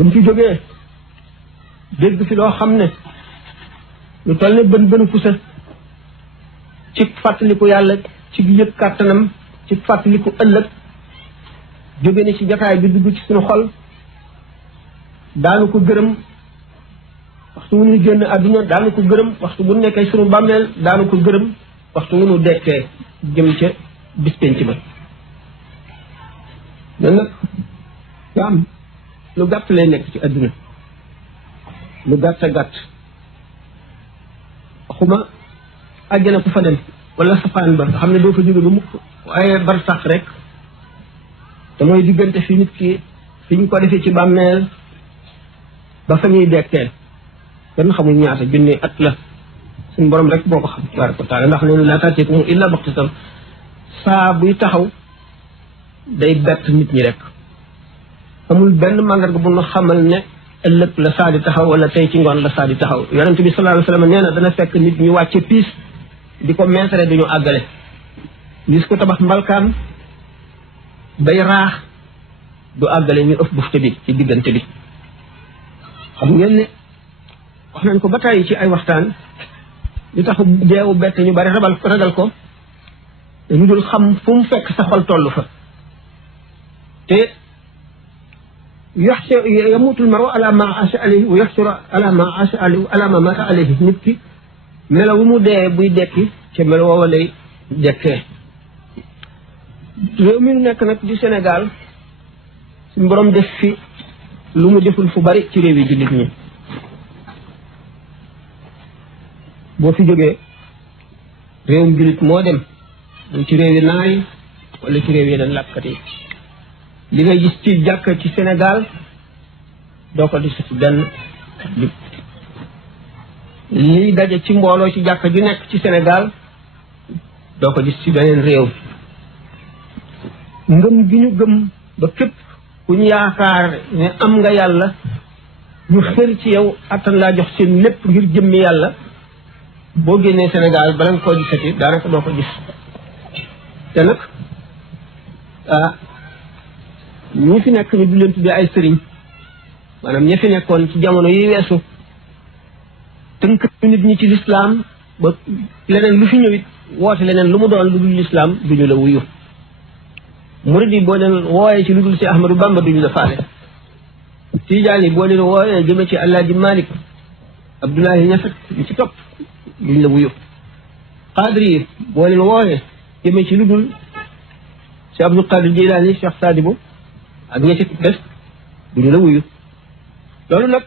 buñ fi jógee dégg fi loo xam ne lu toll ne bën pusa ci fàttaliku yàlla ci yëg kàttanam ci fàttaliku ëllëg jóge ni ci jataay bi dugg ci suñu xol daanu ko gërëm waxtu wu ñuy génn àdduna daanu ko gërëm waxtu bu nekkee suñu bàmmeel daanu ko gërëm waxtu wu ñu dekkee jëm ca bis penc ba nan nag am lu gàtt lay nekk ci àdduna lu gàtt a gàtt waxuma àjjana ku fa dem wala safaan ba nga xam ne doo fa jóge ba mukk waaye bar sax rek te mooy diggante fi nit ki fi ñu ko defee ci bàmmeel ba fa ñuy dekkee kenn xamul ñaata junni at la suñu borom rek boo ko xam tabaraka wa taala ndax nee na laa taatiikum illa baxtatan saa buy taxaw day bett nit ñi rek amul benn màndarga bu ñu xamal ne ëllëg la saa di taxaw wala tey ci ngoon la saa di taxaw yonent bi sallallahu alayhi wa sallam nee na dana fekk nit ñi wàcce piis di ko meesare duñu àggale gis ko tabax mbalkaan bay raax du àggale ñu ëpp bufte bi ci diggante bi xam ngeen ne wax nañ ko ba tàyyi ci ay waxtaan li tax deewu bett ñu bari ragal ko ñu dul xam fu mu fekk sa xol toll fa te yamutul maru ala ma asha alayhi wa yaxsuru ala ma asha alayhi ala ma mata alayhi nit ki melo wu mu dee buy dekki ca melo woowa lay dekkee réew mi nekk nag di Sénégal suñu borom def fi lu mu deful fu bari ci réew yi jullit ñi boo fi jógee réewum jullit moo dem ci réew yi naay wala ci réew yi dañ làkkat yi li ngay gis ci jàkka ci Sénégal doo ko gis ci benn liy daje ci mbooloo ci jàkka ju nekk ci Sénégal doo ko gis ci beneen réew ngëm gi ñu gëm ba képp ku ñu yaakaar ne am nga yàlla ñu xër ci yow attan laa jox seen lépp ngir jëmmi yàlla boo génnee Sénégal bala nga koo gisati daanaka doo ko gis te nag ñi fi nekk ñu du leen tuddee ay sëriñ maanaam ñi fi nekkoon ci jamono yi weesu tënk nit ñi ci lislaam ba leneen lu fi ñëwit woote leneen lu mu doon lu dul lislaam duñu la wuyu murid yi boo leen wooyee ci lu dul si Ahmadou Bamba duñu la faale Tijaan yi boo leen wooyee jëme ci Alaaji Malik Abdoulaye Ñasat ñu ci topp duñu la wuyu Qaadir yi boo leen wooyee jëme ci lu dul si Abdul Qadir Jilaani Cheikh Sadibou ak ña ci des duñu la wuyu loolu nag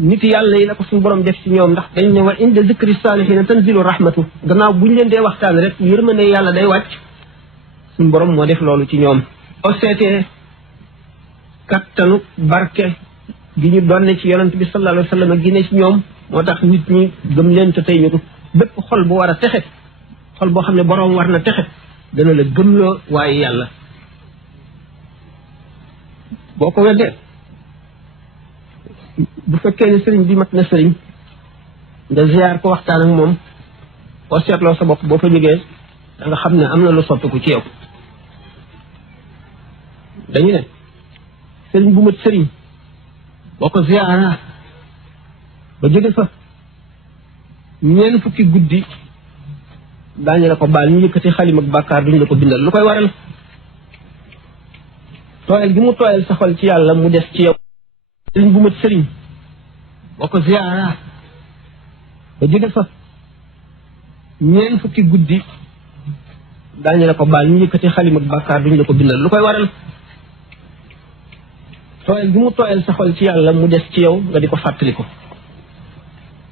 nit yàlla yi la ko suñu borom def ci ñoom ndax dañ ne wa inda zikri saalihiina tanzilu rahmatu gannaaw buñu leen dee waxtaan rek yërmande yàlla day wàcc suñu borom moo def loolu ci ñoom boo seetee kattanu barke gi ñu donne ci yonent bi sallallahu alayhi wa sallam gi ne ci ñoom moo tax nit ñi gëm leen te tey ñu ko bépp xol bu war a texe xol boo xam ne borom war na texe dana la gëmloo waaye yàlla boo ko weddee bu fekkee ne sëriñ bi mat na sëriñ nga ziyaar ko waxtaan ak moom boo seetloo sa bopp boo fa jógee da nga xam ne am na lu soppiku ci yow dañu ne sëriñ bu mat sëriñ boo ko ziyaara ba jóge fa ñeent fukki guddi daañu la ko baal ñu yëkkati xalim ak bàkkaar duñu la ko bindal lu koy waral tooyal gi mu tooyal sa xol ci yàlla mu des ci yow sëriñ bu mat sëriñ boo ko ziyaara ba jóge fa ñeent fukki guddi daañu la ko baal ñu yëkkati xalim ak bàkkaar duñu la ko bindal lu koy waral tooyal gi mu tooyal sa xol ci yàlla mu des ci yow nga di ko fàttali ko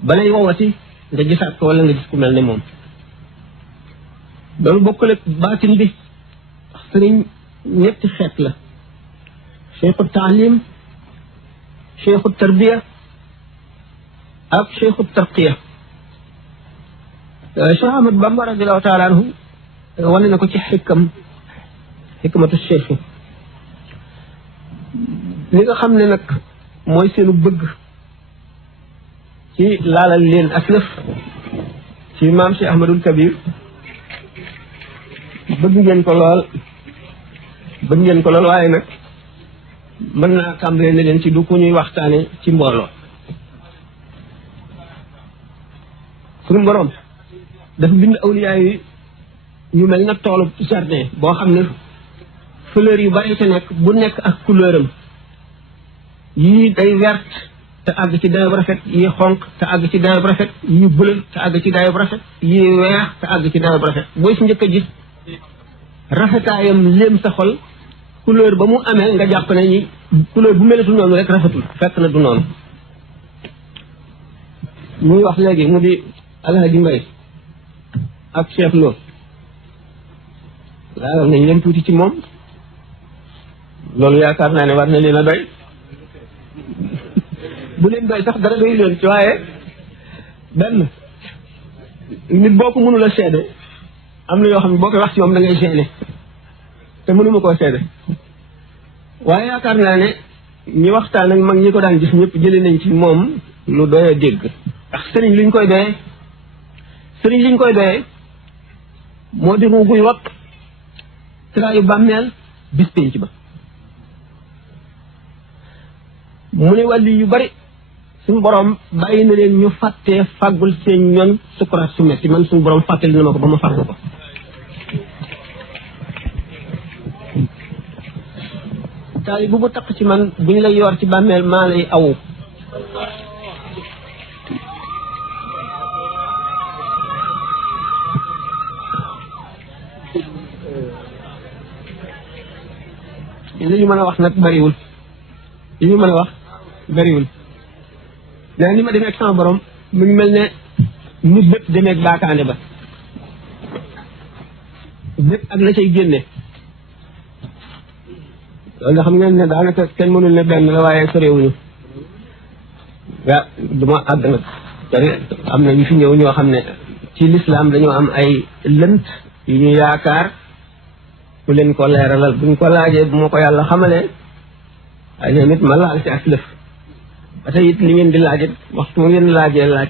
balay wowati nga gisaat ko wala nga gis ku mel ne moom loolu bokkul ak baatin bi ndax sëriñ ñetti xeet la cheikhu taalim cheikhu tarbiya ak cheikhu tarqiya Cheikh Ahmad Bamba radiallahu taala anhu wane na ko ci xikmatu cheikh li nga xam ne nag mooy seenu bëgg ci laalal leen aslëf ci maam Cheikh Ahmadul Kabir bëgg ngeen ko lool waaye nag mën naa tàmbalee ne leen ci du ku ñuy waxtaane ci mbooloo. suñu borom dafa bind awliyaa yi ñu mel na toolu jardin boo xam ne fleur yu bari te nekk bu nekk ak couleur am yii day verte te àgg ci dayo bu rafet yii xonq te àgg ci dayo bu rafet yii bleu te àgg ci dayo bu rafet yii weex te àgg ci dayo bu rafet booy si njëkk a gis rafetaayam léem sa xol couleur ba mu amee nga jàpp ne ñi couleur bu melatul noonu rek rafetul fekk na du noonu. muy wax léegi mu di Alhaji Mbay ak Cheikh Lo laaloon nañ leen tuuti ci moom loolu yaakaar naa ne war na leen a doy bu leen doy sax dara doy leen ci waaye benn nit boo ko mënul a seede am na yoo xam ne boo koy wax ci moom da ngay gêné te mënuma koo seede waaye yaakaar naa ne ñi waxtaan ak mag ñi ko daan gis ñëpp jëlee nañ ci moom lu doy a dégg ndax sëriñ liñ koy doyee moo di ruuguy wat traayu bàmmeel bis pénc ba mu ne wàlli yu bari suñu borom bàyyi na leen ñu fàttee fàggul seen ñoon sukuraat su metti man suñu borom fàttali na ma ko ba ma fàggu ko taali bu takk ci man buñ lay yor ci bàmmeel maa lay awu li ñu mën a wax nag bariwul mais ni ma demee ak sama borom mu ngi mel ne nit bépp demee ak baakaande ba bépp ak la cay génne loolu nga xam ngeen ne daanaka kenn mënul ne benn la waaye sorewuñu duma àgg nag am na ñu fi ñëw ñoo xam ne ci lislaam dañoo am ay lënt yu ñu yaakaar ku leen ko leeralal buñ ko laajee bu ma ko yàlla xamalee ay ñoom it ma laal ci ak lëf ba tey it li ngeen di laaj it waxtu mu ngeen laajee laaj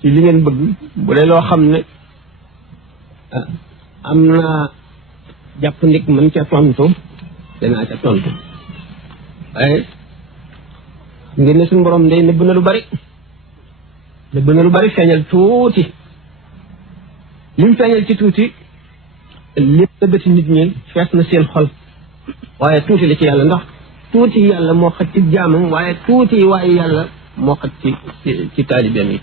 ci li ngeen bëgg bu dee loo xam ne am naa jàpp ndik mën ca tontu danaa ca tontu waaye ngeen ne suñu borom day nëbb na lu bari feeñal tuuti lim feeñal ci tuuti lépp la bëti nit ñi fees na seen xol waaye tuuti la ci yàlla ndax tuuti yàlla moo xaj ci jaamam waaye tuuti waaye yàlla moo xaj ci taalibeem yi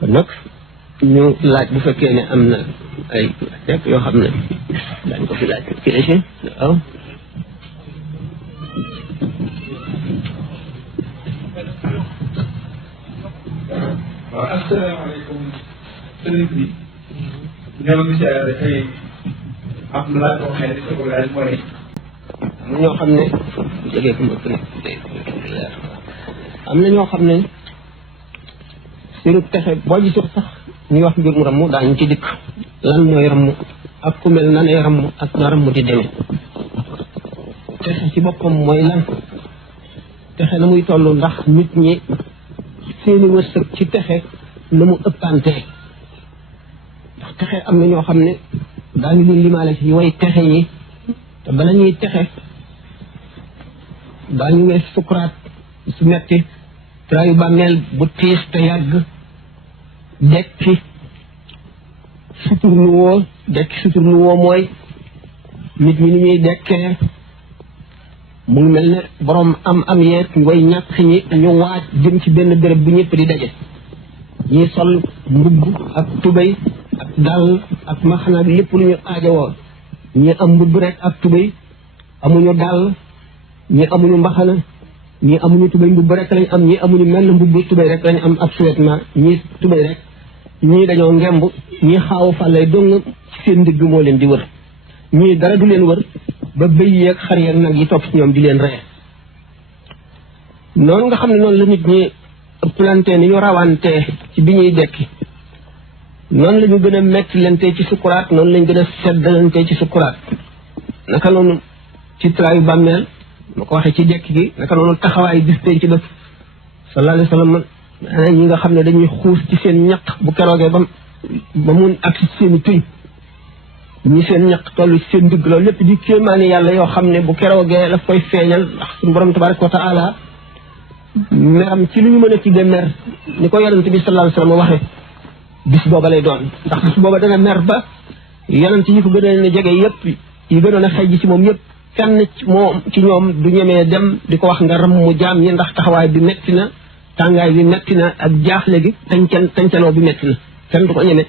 kon nag ñu laaj bu fekkee ne am na ay rek yoo xam ne daañ ko fi laaj ci échi waaw waaw asalaamaaleykum sëriñ bi ñoo ngi dafay am laaj boo xam ne dafa ko laaj mooy ñoo xam ne jógee ko am na ñoo xam ne seenu texe boo gisee sax ñuy wax mbir mu ramm daañu ci dikk lan mooy ramm ak ku mel nan ay ramm ak na ramm di demee texe ci boppam mooy lan texe na muy toll ndax nit ñi seeni wërsëg ci texe na mu ëppante ndax texe am na ñoo xam ne daañu leen limaale ci way texe ñi te bala ñuy texe daañu wees sukuraat su metti traayu bàmmeel bu tiis te yàgg dekki suturlu woo mooy nit ñi ni ñuy dekkee mu ngi mel ne borom am yeeg way ñàkk ñi ñu waaj jëm ci benn béréb bu ñëpp di daje ñi sol mbubb ak tubéy ak dàll ak maxana ak lépp lu ñu aajowoo ñi am mbubb rek ak tubéy amuñu dàll ñi amuñu mbaxana ñi amuñu tubéy mbubb rek lañ am ñi amuñu mel mbubb tubéy rek lañ am ak sous-vêtement ñi tubéy rek ñii dañoo ngemb ñi xaawu fàllay dong ci seen ndigg moo leen di wër ñii dara du leen wër ba bëy yeeg xar yeeg nag yi topp ci ñoom di leen ree noonu nga xam ne noonu la nit ñi ëpplante ni ñu rawante ci bi ñuy dekki noonu la ñu gën a mettilante ci sukkuraat noonu lañ gën a seddalante ci sukkuraat naka noonu ci traayu bàmmeel ma ko waxee ci dekk gi naka noonu taxawaay bis tey ci def sallallahu alayhi wa sallam ñi nga xam ne dañuy xuus ci seen ñaq bu keroogee ba mun ak ci seeni tuñ ñi seen ñaq toll ci seen digg loolu lépp di kéemaani yàlla yoo xam ne bu keroogee daf koy feeñal ndax suñu borom tabaraka wa taala meram ci lu ñu mën a tuddee mer ni ko yonent bi sallallahu alayhi wasallam waxe bis booba lay doon ndax bis booba dana mer ba yonent yi ko gënoon a jege yëpp yi gënoon a xëy ci moom yëpp kenn ci ñoom du ñemee dem di ko wax nga ram mu jaam ñi ndax taxawaay bi metti na tàngaay bi metti na ak jaaxle gi tancaloo bi metti na kenn du ko ñemee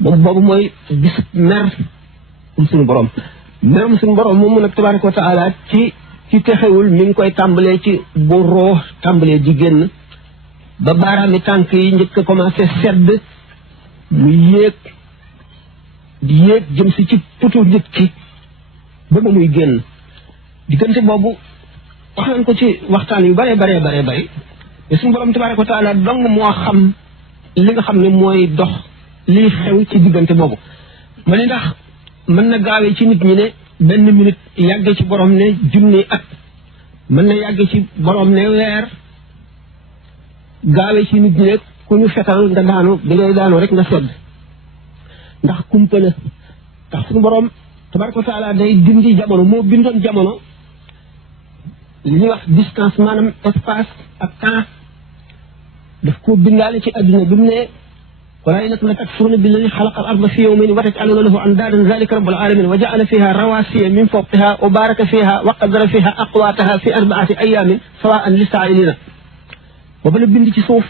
boobu mooy bis mer suñu borom merum suñu borom moom nag tabaraka wa taala ci texewul mi ngi koy tàmbalee ci bu roo tàmbalee di génn ba baaraami tànk yi njëkk a commencé sedd mu yéeg di yéeg jëm si ci putu nit ki ba muy génn diggante boobu wax nañ ko ci waxtaan yu bare te suñu borom tabaraka wa taala dong moo xam li nga xam ne mooy dox liy xew ci diggante boobu ma ne ndax mën na gaawee ci nit ñi ne benn minute yàgge ci borom ne junni at mën na yàgge ci borom ne weer gaawee ci nit ñi ne ku ñu fetal nga daanu bi ngay daanu rek nga sedd ndax kumpa la ndax suñu borom tabaraka wa taala day dindi jamono moo bindoon jamono li ñuy wax distance maanaam espace ak temps daf ko bindaale ci adduna bi mu ne ولئن لتكفرون بالذي خلق الأرض في يومين وتجعلون له أندادا ذلك رب العالمين وجعل فيها رواسي من فوقها وبارك فيها وقدر فيها أقواتها في 4 أيام سواء للسائلين وبلا بند ci suuf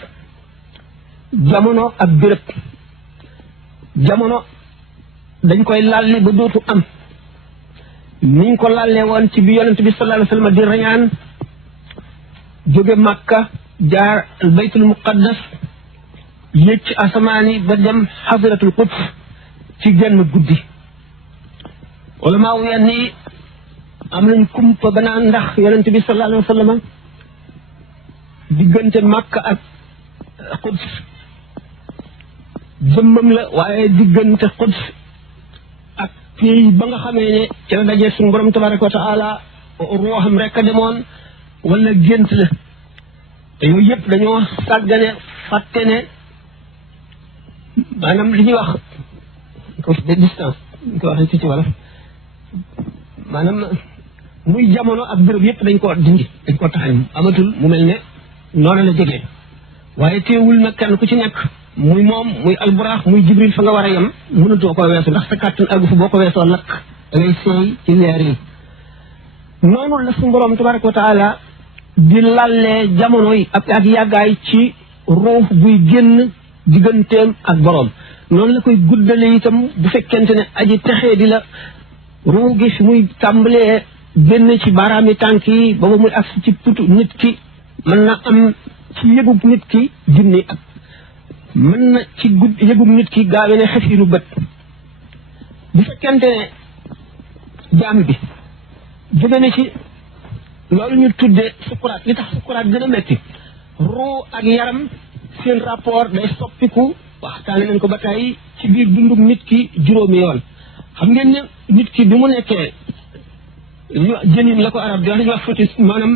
jamono ak béréb jamono dañ koy lalli ba dootu am niñ ko lalle woon ci bi yonent bi sallallahu alayhi wasallam di rañaan jóge Makka jaar al baytul muqaddas yéeg ci asamaan yi ba dem xasiratul quds ci genn guddi wala maa yenn yi am nañ kumpa ba naan ndax yonent bi sallallahu alayhi wa sallam diggante Makka ak quds jëmmam la waaye diggante quds ak pays ba nga xamee ne ci la dajee suñu borom tabaraka wa taala ruuxam rek a demoon wala gént la te yooyu yëpp dañoo sàggane fàtte ne maanaam li ñuy wax de distance ñu ko waxee ci wala maanaam muy jamono ak béréb yëpp dañ ko dindi dañ ko taxañ amatul mu mel ne noonu la jege waaye teewul nag kenn ku ci nekk muy moom muy alburaax muy jibril fa nga war a yem mënatoo ko weesu ndax sa kàttan àggu fa boo ko weesoo lakk da ngay seey ci leer yi noonu la suñu borom tabaraka wa taala di lallee jamono yi ak yàggaay ci ruux buy génn digganteem ak borom noonu la koy guddale itam bu fekkente ne aji texee di la ruu gi fi muy tàmbalee génn ci baaraami tànk yi ba muy agsi ci putu nit ki mën na am ci yëgub nit ki junni at mën na ci yëgub nit ki gaawe ne xefiinu bët bu fekkente ne jaam bi jóge na ci loolu ñu tudde sukuraat li tax sukuraat gën a metti ruu ak yaram seen rapport day soppiku waxtaane nañ ko ba tey ci biir dundum nit ki juróomi yoon xam ngeen ne nit ki bi mu nekkee jënin la ko arab di wax dañuy wax fœtus maanaam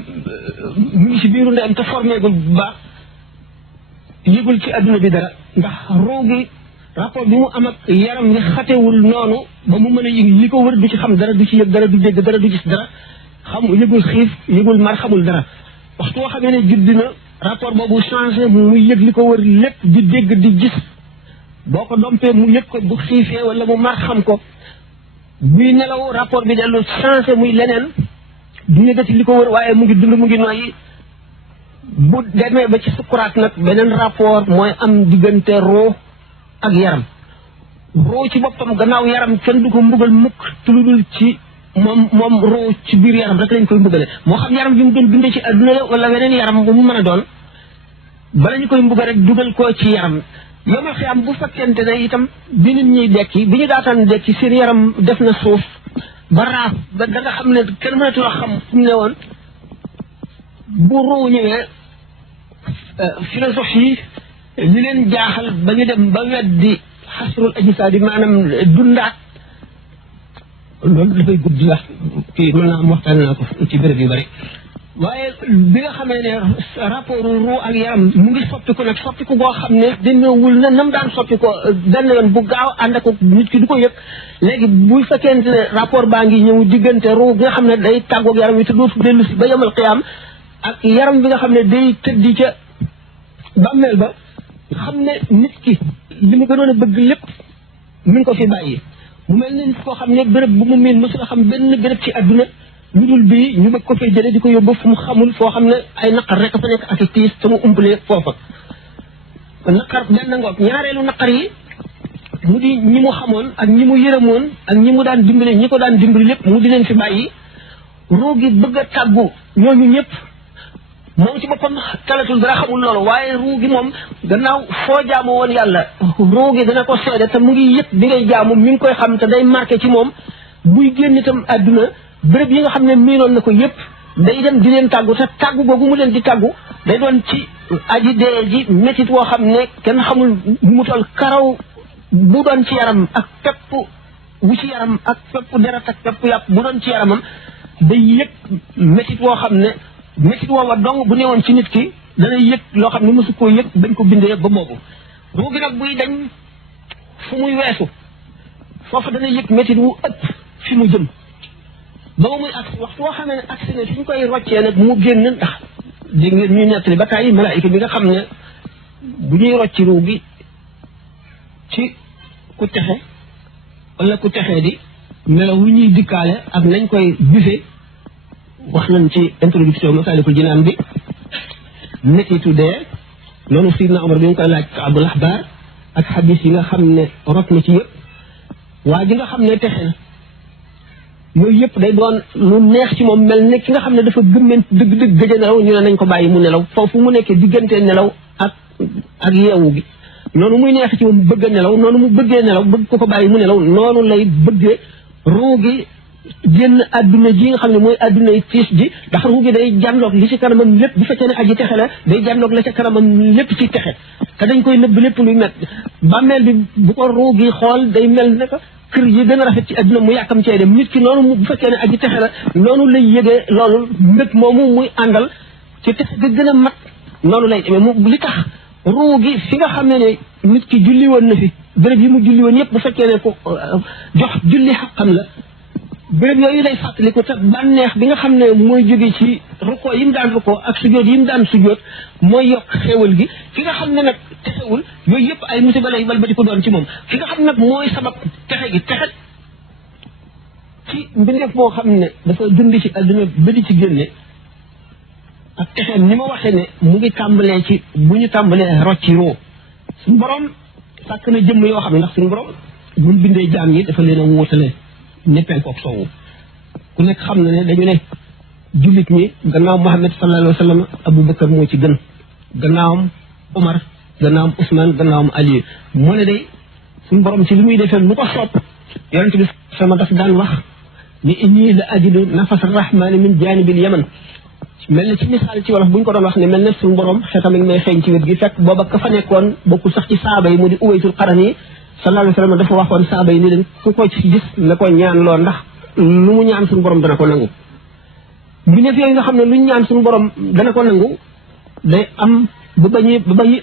mu ngi ci biiru ndeyam te formeegul bu baax yëgul ci adduna bi dara ndax ruu gi rapport bi mu am ak yaram ni xatewul noonu ba mu mën a yëg li ko wër du ci xam dara du ci yëg dara du dégg dara du gis dara yëgul xiif yëgul mar xamul dara waxtu woo xamee ne judd na rapport boobu changé muy yëg li ko wër lépp di dégg di gis boo ko dompee mu yëg ko bu xiifee wala mu mar xam ko buy nelaw rapport bi dellu changé muy leneen du yëgati li ko wër waaye mu ngi dund mu ngi noyyi bu demee ba ci sukuraat nag beneen rapport mooy am diggante roo ak yaram roo ci boppam gannaaw yaram kenn du ko mbugal mukk tuludul ci moom roo ci biir yaram rek lañ koy mbugale moo xam yaram bi mu doon dundee ci adduna la wala weneen yaram bu mu mën a doon bala ñu koy mbugal rek dugal ko ci yaram yomal xiyaam bu fekkente ne itam bi nit ñuy dekki bi ñu daataan dekki seen yaram def na suuf ba raaf ba da nga xam ne kenn mënatu la xam fu mu ne woon bu roo ñëwee philosophie li leen jaaxal ba ñu dem ba weddi xasrul ajsaad yi maanaam dundaat loolu dafay gudd la kii mën naa am waxtaan naa ko ci béréb yu bari waaye bi nga xamee ne rapport ruu ak yaram mu ngi soppiku nag soppiku boo xam ne demeewul na nam daan soppiku benn yoon bu gaaw ànd ak nit ki du ko yëg léegi bu fekkente ne rapport baa ngi ñëw diggante ruu bi nga xam ne day tàggoog yaram wi te dootu dellu si ba yemal xiyaam ak yaram bi nga xam ne day tëddi ca bàmmeel ba nga xam ne nit ki li mu gënoon a bëgg lépp mi ngi ko fi bàyyi mu mel ne nit koo xam ne béréb bu mu miin mësul a xam benn béréb ci àdduna lu dul bii ñu bëgg ko fay jëlee di ko yóbbu fu mu xamul foo xam ne ay naqar rek fa nekk ak i tiis te mu umpalee foofa naqar benn ngoog ñaareelu naqar yi mu di ñi mu xamoon ak ñi mu yërëmoon ak ñi mu daan dimbali ñi ko daan dimbali lépp mu di leen fi bàyyi ruu gi bëgg a tàggu ñooñu ñëpp moom ci boppam talatul dara xamul loolu waaye ruu gi moom gannaaw foo jaamu woon yàlla ruu gi dana ko seede te mu ngi yëg bi ngay jaamu mi ngi koy xam te day marqué ci moom buy génn itam àdduna béréb yi nga xam ne miinoon na ko yëpp day dem di leen tàggu te tàggu googu mu leen di tàggu day doon ci aji dee ji métit woo xam ne kenn xamul mu tol karaw bu doon ci yaram ak pepp wu ci yaram ak pepp deret ak pepp yàpp bu doon ci yaramam day yëg métit woo xam ne métit woowa dong bu newoon ci nit ki danay yëg loo xam ne mosu koo yëg bañ ko bindee ba boobu ruu gi nag buy dañ fu muy weesu foofu danay yëg métit wu ëpp fi mu jëm ba muy agsi waxtu woo xam ne agsi ne suñ koy roccee nag mu génn ndax dégg ngeen ñuy nettali ba tàyyi malaayika bi nga xam ne bu ñuy rocci ruu gi ci ku texe wala ku texee di melaw wu ñuy dikkaale ak nañ koy gisee wax nañ ci introduction Masaalikul Jinaan bi netitu dee noonu Sidna Omar bi nga koy laaj Kaabul Ahbaar ak xadis yi nga xam ne rot na ci yëpp waa ji nga xam ne texe na yooyu yëpp day doon lu neex ci moom mel ne ki nga xam ne dafa gëmmeen dëgg-dëgg gëj a nelaw ñu ne nañ ko bàyyi mu nelaw foofu mu nekkee diggante nelaw ak yeewu gi noonu muy neex ci moom bëgg a nelaw noonu mu bëggee nelaw bëgg ko bàyyi mu nelaw noonu lay bëggee ruu gi génn adduna ji nga xam ne mooy adduna yi tiis ji ndax ruu gi day jànloog li ci kanamam lépp bu fekkee ne aji texe la day jànloog la ca kanamam lépp ci texe te dañ koy nëbb lépp luy met bàmmeel bi bu ko ruu gi xool day mel ne kër yi gën a rafet ci adduna mu yàkkam cee dem nit ki noonu bu fekkee ne aji texe la noonu lay yëgee loolu mbëg moomu muy àndal ci texe ga gën a mat noonu lay demee mu li tax ruu gi fi nga xam ne nit ki julli woon na fi béréb yi mu julli woon yëpp bu fekkee ne ko jox julli xaqam la béréb yooyu lay fàttaliku te bànneex bi nga xam ne mooy jóge ci rukkoo yi mu daan rukkoo ak sujjóot yi mu daan sujjóot mooy yokk xéewal gi ki nga xam ne nag texewul yooyu yëpp ay musiba lay balbati ko doon ci moom ki nga xam nag mooy sabab texe gi texe ci mbindeef moo xam ne dafa dund ci àdduna ba di ci génne ak texeem ni ma waxee ne mu ngi tàmbalee ci bu ñu tàmbalee rocci roo suñu borom sàkk na jëmm yoo xam ne ndax suñu borom buñ bindee jaam yi dafa leen a wóotale ñeppeel koog soowu ku nekk xam na ne dañu ne jullit ñi gannaaw Muhammad sallallahu alayhi wa sallam Aboubacar moo ci gën gannaawam Omar gannaawam Ousmane gannaawam Ali moo ne day suñu borom ci li muy defee lu ko soob yonente bi sama daf daan wax ni inni la ajidu nafas rahmani min janibil yaman mel na ci misaal ci wolof bu ñu ko doon wax ne mel na suñu borom xetam ak may xeeñ ci wet gi fekk booba ka fa nekkoon bokkul sax ci saaba yi mu di Uwaysul Qarani sallallahu alayhi wa sallam dafa waxoon saaba yi ni leen ku ko ci gis na ko ñaan loo ndax lu mu ñaan suñu borom dana ko nangu mbindeef yooyu nga xam ne luñ ñaan suñu borom dana ko nangu day am ba bañuy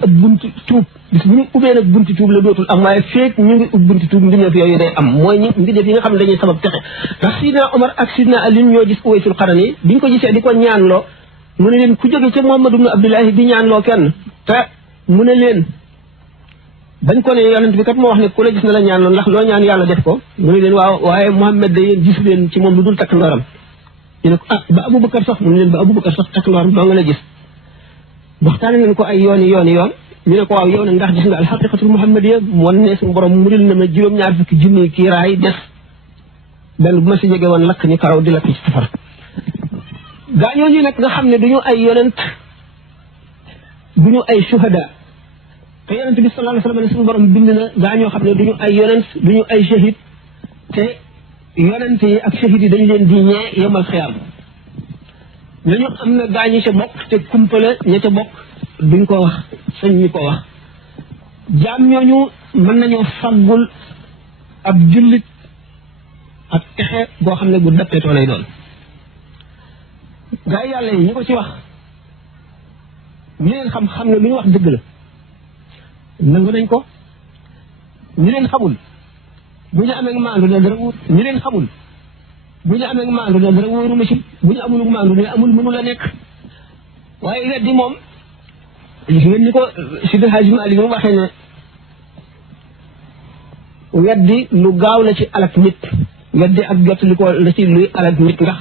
ëpp bunti tuub bis bu ñu ubbee nag bunti tuub la dootul am waaye feek ñu ngi ub bunti tuub mbindeef yooyu day am mooy ñi mbindeef yi nga xam ne dañuy sabab texe ndax Sidna Omar ak Sidna Ali ñoo gis Uwaysul Qarani biñ ko gisee di ko ñaan loo mu ne leen ku jóge ca Muhammad ibn Abdullahi di ñaan loo kenn te mu ne leen bañ ko ne yonent bi kat moo wax ne ku la gis na la ñaan loolu ndax loo ñaan yàlla def ko mu ne leen waaw waaye Muhammad da yéen gisu leen ci moom lu dul takk ndooram ñu ne ko ah ba Aboubacar sax mu ne leen ba Aboubacar sax takk ndooram doo nga la gis waxtaane leen ko ay yooni yoon ñu ne ko waaw yow nag ndax gis nga alxaqiqatul muhammadiya wan ne suñu borom muril na ma juróom-ñaar fukki junni kii raay des benn bu ma si jege woon lakk ni karaw di lakk ci safara gaa ñooñu nag nga xam ne duñu ay yonent duñu ay shuhada te yonent bi sallallahu alayhi wa sallam suñu borom bind na gaa ñoo xam ne duñu ay yonent duñu ay shahid te yonent yi ak shahid yi dañu leen di ñee yomal xiyaam ñooñu am na gaa ñi ca bokk te kumpale ña ca bokk duñ ko wax sañ ñu ko wax jaam ñooñu mën nañoo faggul ab jullit ak texe boo xam ne bu dappeetoo lay doon gaa yi yàlla yi ñi ko ci wax ñi leen xam ne lu ñu wax dëgg la nangu nañ ko. ñi leen xamul bu ñu amee maandu ne dara wóor ñi leen xamul bu ñu amee maandu ne dara wóoruma ci bu ñu amul maandu ne amul mënu la nekk waaye weddi moom gis ngeen ni ko Seydi Hadji Malick mu waxee ne weddi lu gaaw la ci alak nit weddi ak jot li ko la ci luy alak nit ndax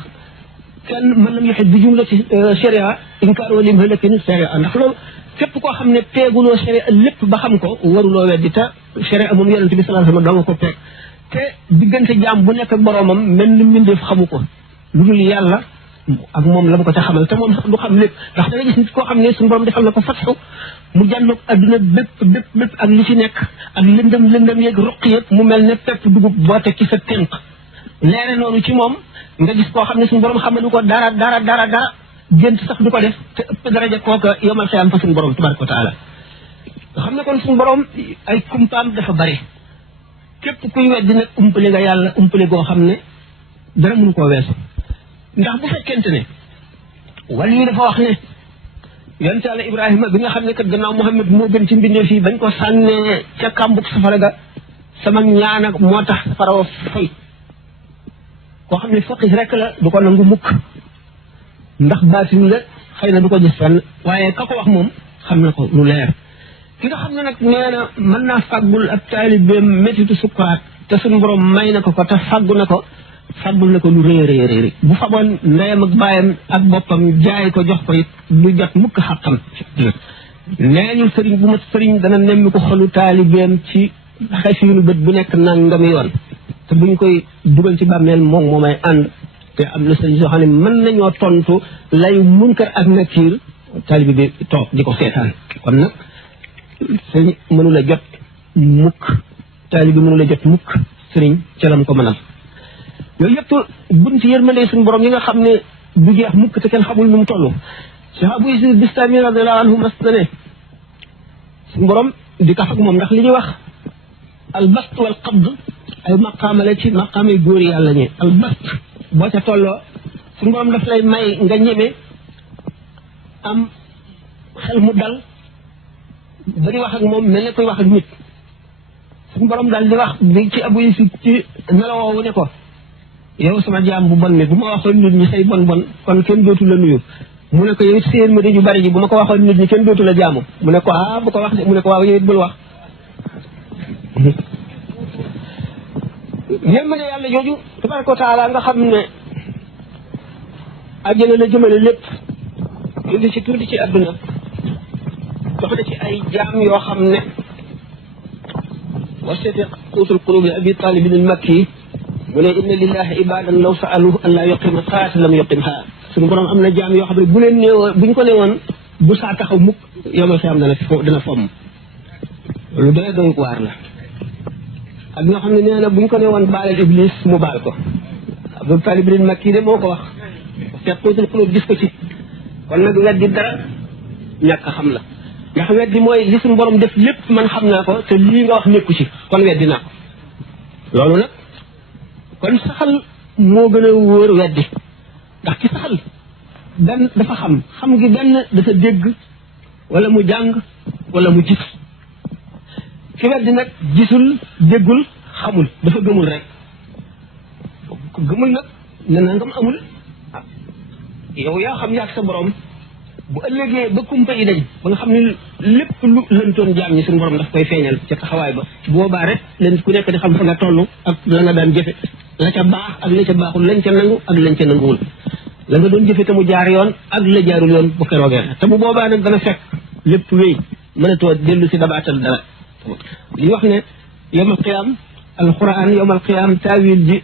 kenn mën lam yoxe bi jumla ci sharia inkaar wa lim halakin sharia ndax loolu képp koo xam ne teeguloo sharia lépp ba xam ko waruloo weddi te sharia moom yonent bi sallallahu alayhi wasallam doo nga ko peeg te diggante jaam bu nekk ak boroomam mel ni mbindeef xamu ko lu dul yàlla ak moom la mu ko ca xamal te moom sax du xam lépp ndax da nga gis nit koo xam ne suñu borom defal na ko fatxu mu jànnoog adduna bépp ak li ci nekk ak lëndëm yeeg ruq yëpp mu mel ne pepp dugub boo teg ci sa tënk leere noonu ci moom nga gis koo xam ne suñu borom xamalu ko dara gént sax du ko def te ëpp daraja kooka yomal xiyam fa suñu borom tabaraka wa taala nga xam ne kon suñu borom ay kumpaam dafa bari képp kuy weddi nag umpale nga yàlla umpale goo xam ne dara mënu koo weesu ndax bu fekkente ne wala yi dafa wax ne yonent yàlla Ibrahima bi nga xam ne kat gannaaw Muhammad moo gën ci mbindee fii bañ ko sànnee ca kàmbug safara ga sama ñaan ak moo tax safara wa fay koo xam ne faqih rek la du ko nangu mukk ndax baatin la xëy na du ko gis fenn waaye ka ko wax moom xam na ko lu leer ki nga xam ne nag nee na mën naa fàggul ab taalibeem métitu sukkaat te suñu borom may na ko te fàggu na ko fàggul na ko lu rëy bu faboon ndeyam ak baayam ak boppam jaay ko jox ko it du jot mukk xàqam nee ñu sëriñ bu mat sëriñ dana nemmi ko xolu taalibeem ci xesiinu bët bu nekk nangami yoon te buñ koy dugal ci bàmmeel moom moomay ànd te am na sëriñ soo xam ne mën nañoo tontu lay munkar ak nakiir taalibe bi toog di ko seetaan kon nag sëriñ mënula jot mukk taalibe mënula jot mukk sëriñ ca lam ko mënal yooyu yëpp bunti yërmande suñu borom yi nga xam ne du jeex mukk te kenn xamul nu mu toll Cheikh Abou Yazid Bistami radiyallahu anhu mas na ne suñu borom di kaf ak moom ndax li ñuy wax al bast wal qabd ay maqaama la ci maqaamay góor yàlla ñi al bast boo ca tolloo suñu borom daf lay may nga ñeme am xel mu dal ba di wax ak moom mel ne koy wax ak nit suñu borom daal di wax bi ci Abou Yazid ci nelawoowu ne ko yow sama jaam bu bon mi bu ma waxoon nit ñi say bon kon kenn dootu la nuyu mu ne ko yow it séen ma di ju bari ji bu ma ko waxoon nit ñi kenn dootu la jaamu mu ne ko bu ko wax de mu ne ko waaw yow it bul wax yéen yàlla jooju tabaraka wa taala nga xam ne àjjana la jëmale lépp indi ci tuuti ci àdduna dox na ci ay jaam yoo xam ne wasete quutul qulubi abi talibin al makki mu ne inna lillahi ibadan law saaluhu an laa yuqima saata lam yuqimha suñu borom am na jaam yoo xam ne bu leen néewoon buñ ko newoon bu saa taxaw mukk yomal fi am dana fomm lu doy waar la ak ñoo xam ne nee na buñ ko newoon baalal iblis mu baal ko Abdul Talib bin Makki de moo ko wax seet quutul qulub gis ko ci kon nag weddi dara ñàkk xam la ndax weddi mooy li suñu borom def lépp man xam naa ko te lii nga wax nekku ci kon weddi naa ko loolu nag kon saxal moo gën a wóor weddi ndax ki saxal benn dafa xam gi benn dafa dégg wala mu jàng wala mu gis ki weddi nag gisul déggul xamul dafa gëmul rek ko gëmul nag ne nangam amul yow yaa xam yaag sa borom bu ëllëgee ba kumpa yi dañ ba nga xam ne lépp lu lëntoon jaam ñi suñu borom daf koy feeñal ca taxawaay ba boobaa rek leen ku nekk di xam fa nga toll ak la nga daan jëfe la ca baax ak la ca baaxul lañ ca nangu ak lañ ca nanguwul la nga doon jëfe te mu jaar yoon ak la jaarul yoon bu keroogee te bu boobaa nag dana fekk lépp wéy mënatoo dellu si dabaatal dara li wax ne yawmal qiyaam alquran yawmal qiyaam taawil ji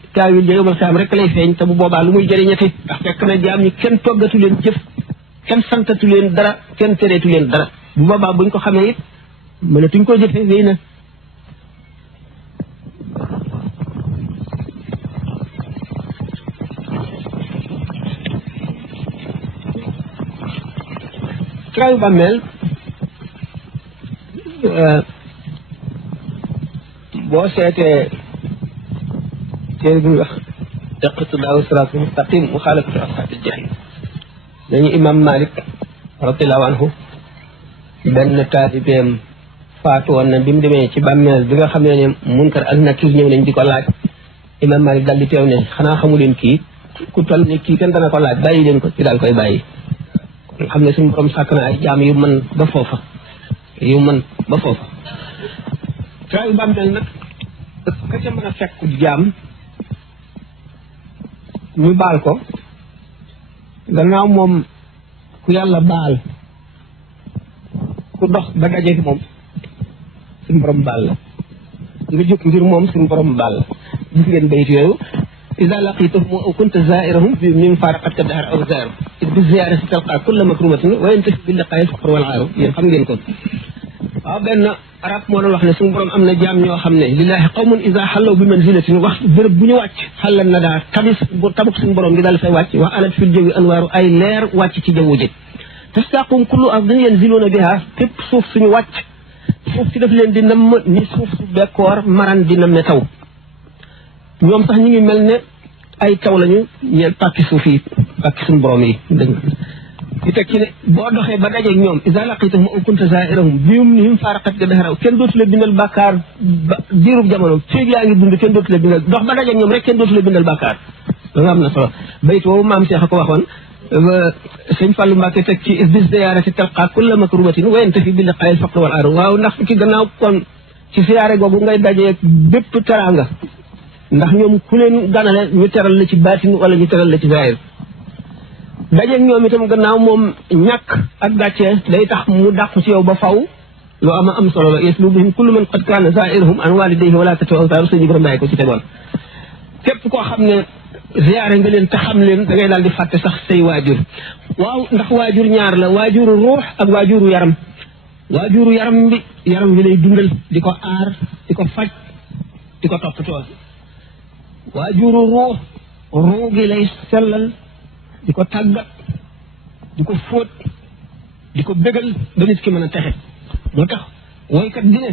yawmal qiyaam rek lay feeñ te bu boobaa lu muy jëriñati ndax fekk na jaam ñi kenn toggatu leen jëf kenn santatu leen dara kenn tereetu leen dara bu boobaa buñ ko xamee it mënatuñ ko jëfe wéy na kiraayu bàmmeel boo seetee téere bu ñuy wax iqtidaaءu siraatal mustaqiim muxaalafatu ashaabil jahiim dañu imam Malik radiyallahu anhu benn taalibeem faatu woon na bi mu demee ci bàmmeel bi nga xam ne Munkar ak Nakiir ñëw nañ di ko laaj imam Malik dal di teew ne xanaa xamu leen kii ku toll ni kii kenn dana ko laaj bàyyi leen ko ci daal koy bàyyi kon xam ne suñu borom sàkk na ay jaam yu mën ba foofa traayu bàmmeel nag ka ca mën a fekk jaam ñu baal ko gannaaw moom ku yàlla baal ku dox ba dajeeg moom suñu borom baal la nga jóg ngir moom suñu borom baal la gis ngeen bayit yooyu ida laqitahum aw kunta zairahum min faraqatka dahar aw zair bi ziyarati talqa kulla makrumatin wa yantafi bi liqaa'il faqr wal aaru yéen xam ngeen ko waaw benn arab moo doon wax ne suñu borom am na jaam ñoo xam ne lillahi qawmun ida xallaw bi manzilatin wax béréb bu ñu wàcc xallan na daa tabuk suñu borom gi daal fay wàcc wax alat fil jawi anwaaru ay leer wàcc ci jaww ji tastaqum kullu ardin yanziluuna biha fépp suuf suñu wàcc suuf si daf leen di namm ni suuf su bekkoor maran di namme taw ñoom sax ñu ngi mel ne ay taw lañu ñeel pàkki suuf yi pàkki suñu borom yi dëgg di teg ci ne boo doxee ba dajeeg ñoom iza laqitahum aw kunta zairahum bihim faraqat ga dahra kenn dootu la bindal bàkkaar diirub jamono feeg yaa ngi dund kenn dootu la bindal dox ba dajeeg ñoom rek kenn dootu la bindal bàkkaar loolu am na solo bayit woowu maam Cheikh a ko waxoon sëñ Fallou Mbacke teg ci bis ziyaarati talqa kulla makrubatin wa yantafi bi liqaa'il faqr wal aaru waaw ndax ki gannaaw kon ci siyaare googu ngay dajeeg bépp teraanga ndax ñoom ku leen ganale ñu teral la ci baatin wala ñu teral la ci zaahir dajeeg ñoom itam gannaaw moom ñàkk ak gàcce day tax mu dàqu ci yow ba faw loo am solo la yaslu bihim kullu man qad kaana zairuhum an walidayhi wala tataw awtaaru sëñ Ibrahima bàyyi ko ci tegoon képp koo xam ne ziyaare nga leen te xam leen da ngay daal di fàtte sax say waajur waaw ndax waajur ñaar la waajuru ruux ak waajuru yaram waajuru yaram bi lay dundal di ko aar di ko faj di ko toppatoo waajuru ruux gi lay sellal di ko tàggat di ko fóot di ko bégal ba nit ki mën a texe moo tax woykat di ne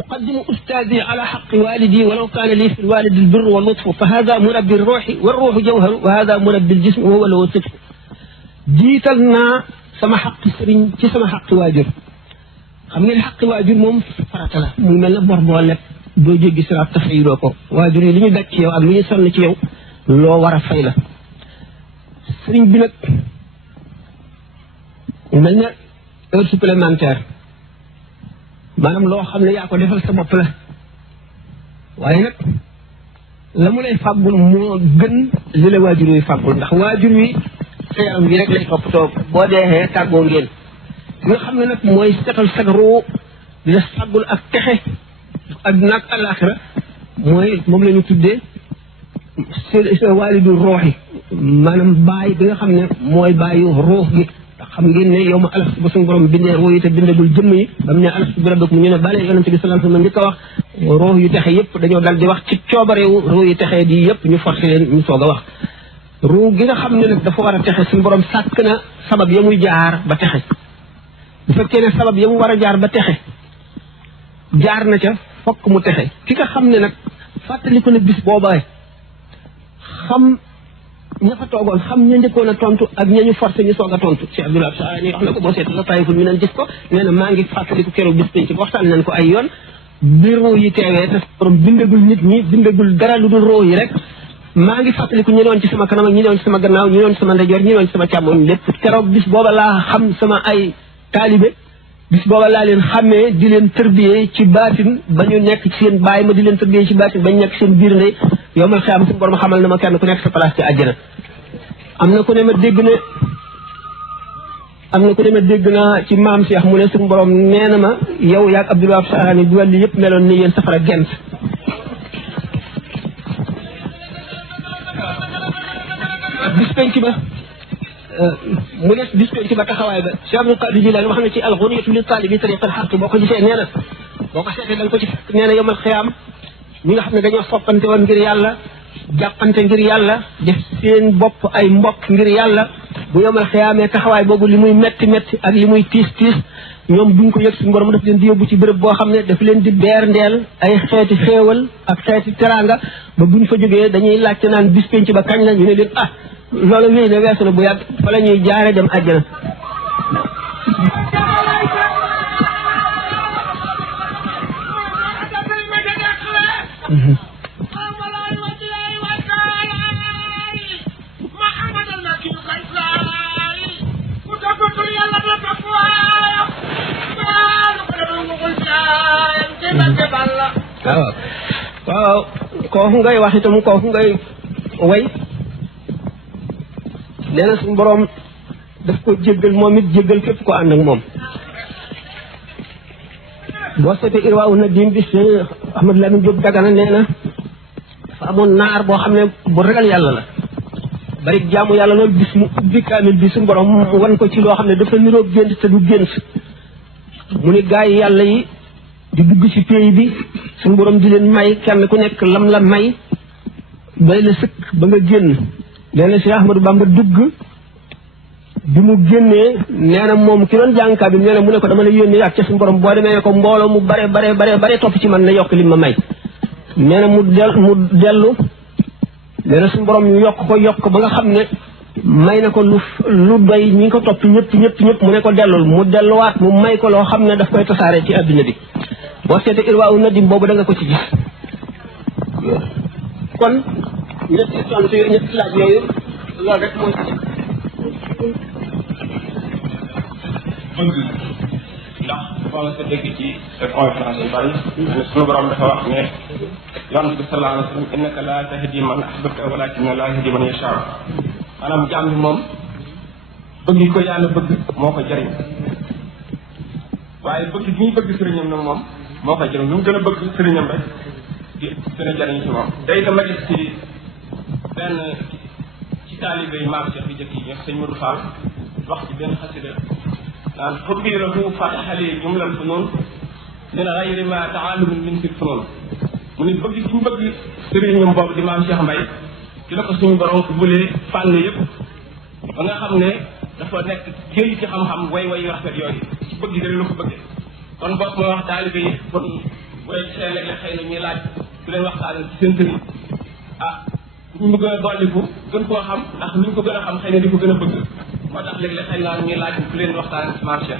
uqaddimu ustaadi ala xaqi walidi walaw kaana lii fi lwalidi lbir wa lutfu fa hada murabbi ruuxi wa ruuxu jawharu wa hada murabbi ljismi wa huwa lahu sitfu jiital naa sama xaqi sëriñ ci sama xaqi waajur xam ngeen xaqi waajur moom farata la mu mel na bor boo leb doo jéggi siraat te fayuloo ko waajur yi li ñu daj ci yow ak li ñu sonn ci yow loo war a fay la sëriñ bi nag mel na heure supplémentaire maanaam loo xam ne yaa ko defal sa bopp la waaye nag la mu lay fàggul moo gën li la waajur yi fàggul ndax waajur wi sa yaram bi rek lay toppatoo boo deexee tàggoo ngeen nga xam ne nag mooy setal sag ruu di la fàggul ak texe adduna ak alaxira mooy moom la ñu tuddee sa waalidu ruux yi maanaam baay bi nga xam ne mooy baayu ruux gi xam ngeen ne yow ma alastu ba suñu borom bindee ruux yi te bindagul jëmm yi ba mu ne alastu bi rabbikum ñu ne bale yonente bi sallallahu alayhi wasallam njëkk a wax ruux yu texe yëpp dañoo dal di wax ci coobarewu ruux yi texe di yëpp ñu forcé leen ñu soog a wax ruux gi nga xam ne nag dafa war a texe suñu borom sàkk na sabab ya muy jaar ba texe bu fekkee ne sabab ya mu war a jaar ba texe jaar na ca fokk mu texe ki nga xam ne nag fàttali ko ne bis boobaay xam ña fa toogoon xam ña njëkkoon a tontu ak ña ñu forcé ñu soog a tontu Cheikh Abdoulaye Sa ni wax na ko boo seet la tayiful mi nan gis ko nee na maa ngi fàttaliku keroog bis penc ba waxtaan nañ ko ay yoon bi roo yi teewee te borom bindagul nit ñi bindagul dara lu dul roo yi rek maa ngi fàttaliku ñu doon ci sama kanam ak ñi doon ci sama gannaaw ñi doon ci sama ndeyjoor ñi doon ci sama càmmoñ lépp keroog bis booba laa xam sama ay taalibe bis booba laa leen xàmmee di leen tërbiyee ci baatin ba ñu nekk ci seen baay ma di leen tërbiyee ci baatin ba ñu nekk seen biir ndey yow mal xiyaam suñu borom xamal na ma kenn ku nekk sa place ci àjjana am na ku ne ma dégg naa ci maam Cheikh mu ne suñu borom nee na ma yow yaag Abdul Wahab Saarani bi wàllu yëpp meloon ni yéen safara gent bis penc ba mu des bis penc ba taxawaay ba Cheikh Abdul Qadir Jilaani wax na ci al-Ghunyatu li taalibi tariq al-haqq boo ko gisee nee na boo ko seetee da nga ko ci fekk nee na yow mal xiyaam ñi nga xam ne dañoo soppante woon ngir yàlla jàppante ngir yàlla def seen bopp ay mbokk ngir yàlla bu yomal xiyaamee taxawaay boobu li muy metti metti ak li muy tiis tiis ñoom duñ ko yëg suñu borom daf leen di yóbbu ci béréb boo xam ne daf leen di beer ndeel ay xeeti xéewal ak xeeti teraanga ba buñ fa jógee dañuy laajte naan bis penc ba kañ la ñu ne leen loolu wéy na weesu na bu yàgg fa la ñuy jaare dem àjjana waaw waaw kooku ngay wax itam kooku ngay way nee na suñu borom daf ko jéggal moom it jéggal képp ko ànd ak moom boo seetee irwaawu na diin bi Cheikh Ahmad Lamine Diop Dagana nee na fa amoon naar boo xam ne bu ragal yàlla la bari jaamu yàlla loolu bis mu ubbi kaamil bi suñu borom wan ko ci loo xam ne dafa niroog gént te du gént mu ni gaa yi yàlla yi di dugg ci pays bi suñu borom di leen may kenn ku nekk lam la may doy la sëkk ba nga génn nee na Cheikh Ahmadou Bamba dugg bi mu génnee nee na moom ki doon jàngkat bi nee na mu ne ko dama la yónnee ak ca suñu borom boo demee ne ko mbooloo mu bare topp ci man ne yokk li ma may nee na mu dellu nee na suñu borom yokk ko ba nga xam ne may na ko lu doy ñi ko topp ñëpp mu ne ko dellul mu delluwaat mu may ko loo xam ne daf koy tasaare ci adduna bi boo seetee irwaa u nadim boobu da nga ko ci gis kon ñetti laaj yooyu loolu rek mooy ci bëgg ndax boo nga ko dégg ci conférence yu bari suñu borom dafa wax ne yonent bi sallallahu alayhi wa sallam innaka la tahdi man ahbabta walakinna la yahdi man yasha maanaam jaam bi moom bëgg ko yàlla bëgg moo ko jëriñ waaye bëgg gi ñuy bëgg sëriñam nag moom moo ko jëriñ lu mu gën a bëgg sëriñam rek di gën a jëriñ ci moom day dama gis ci benn ci taalibe yi maam Cheikh bi jëkk yi sëñ Modou Fall wax ci benn xasida naan xubbi lahu fataxali jumlal funoon dina xayri ma taalumin min fil funoon mu ni bëgg gi ñu bëgg sëriñam boobu di maam Cheikh Mbaye ci la ko suñu borom bulee fànn yëpp ba nga xam ne dafa nekk jëli ci xam-xam way yu rafet yooyu ci bëgg gi la ko bëggee kon boog mooy wax taalibe yi kon bu dee seen léeg-léeg xëy na ñuy laaj ku leen waxtaan ci seen sëriñ ah ñu gën a dolliku gën koo xam ndax luñ ko gën a xam xëy na di ko gën a bëgg moo tax léeg-léeg xëy na ñuy laaj ku leen waxtaan ci marché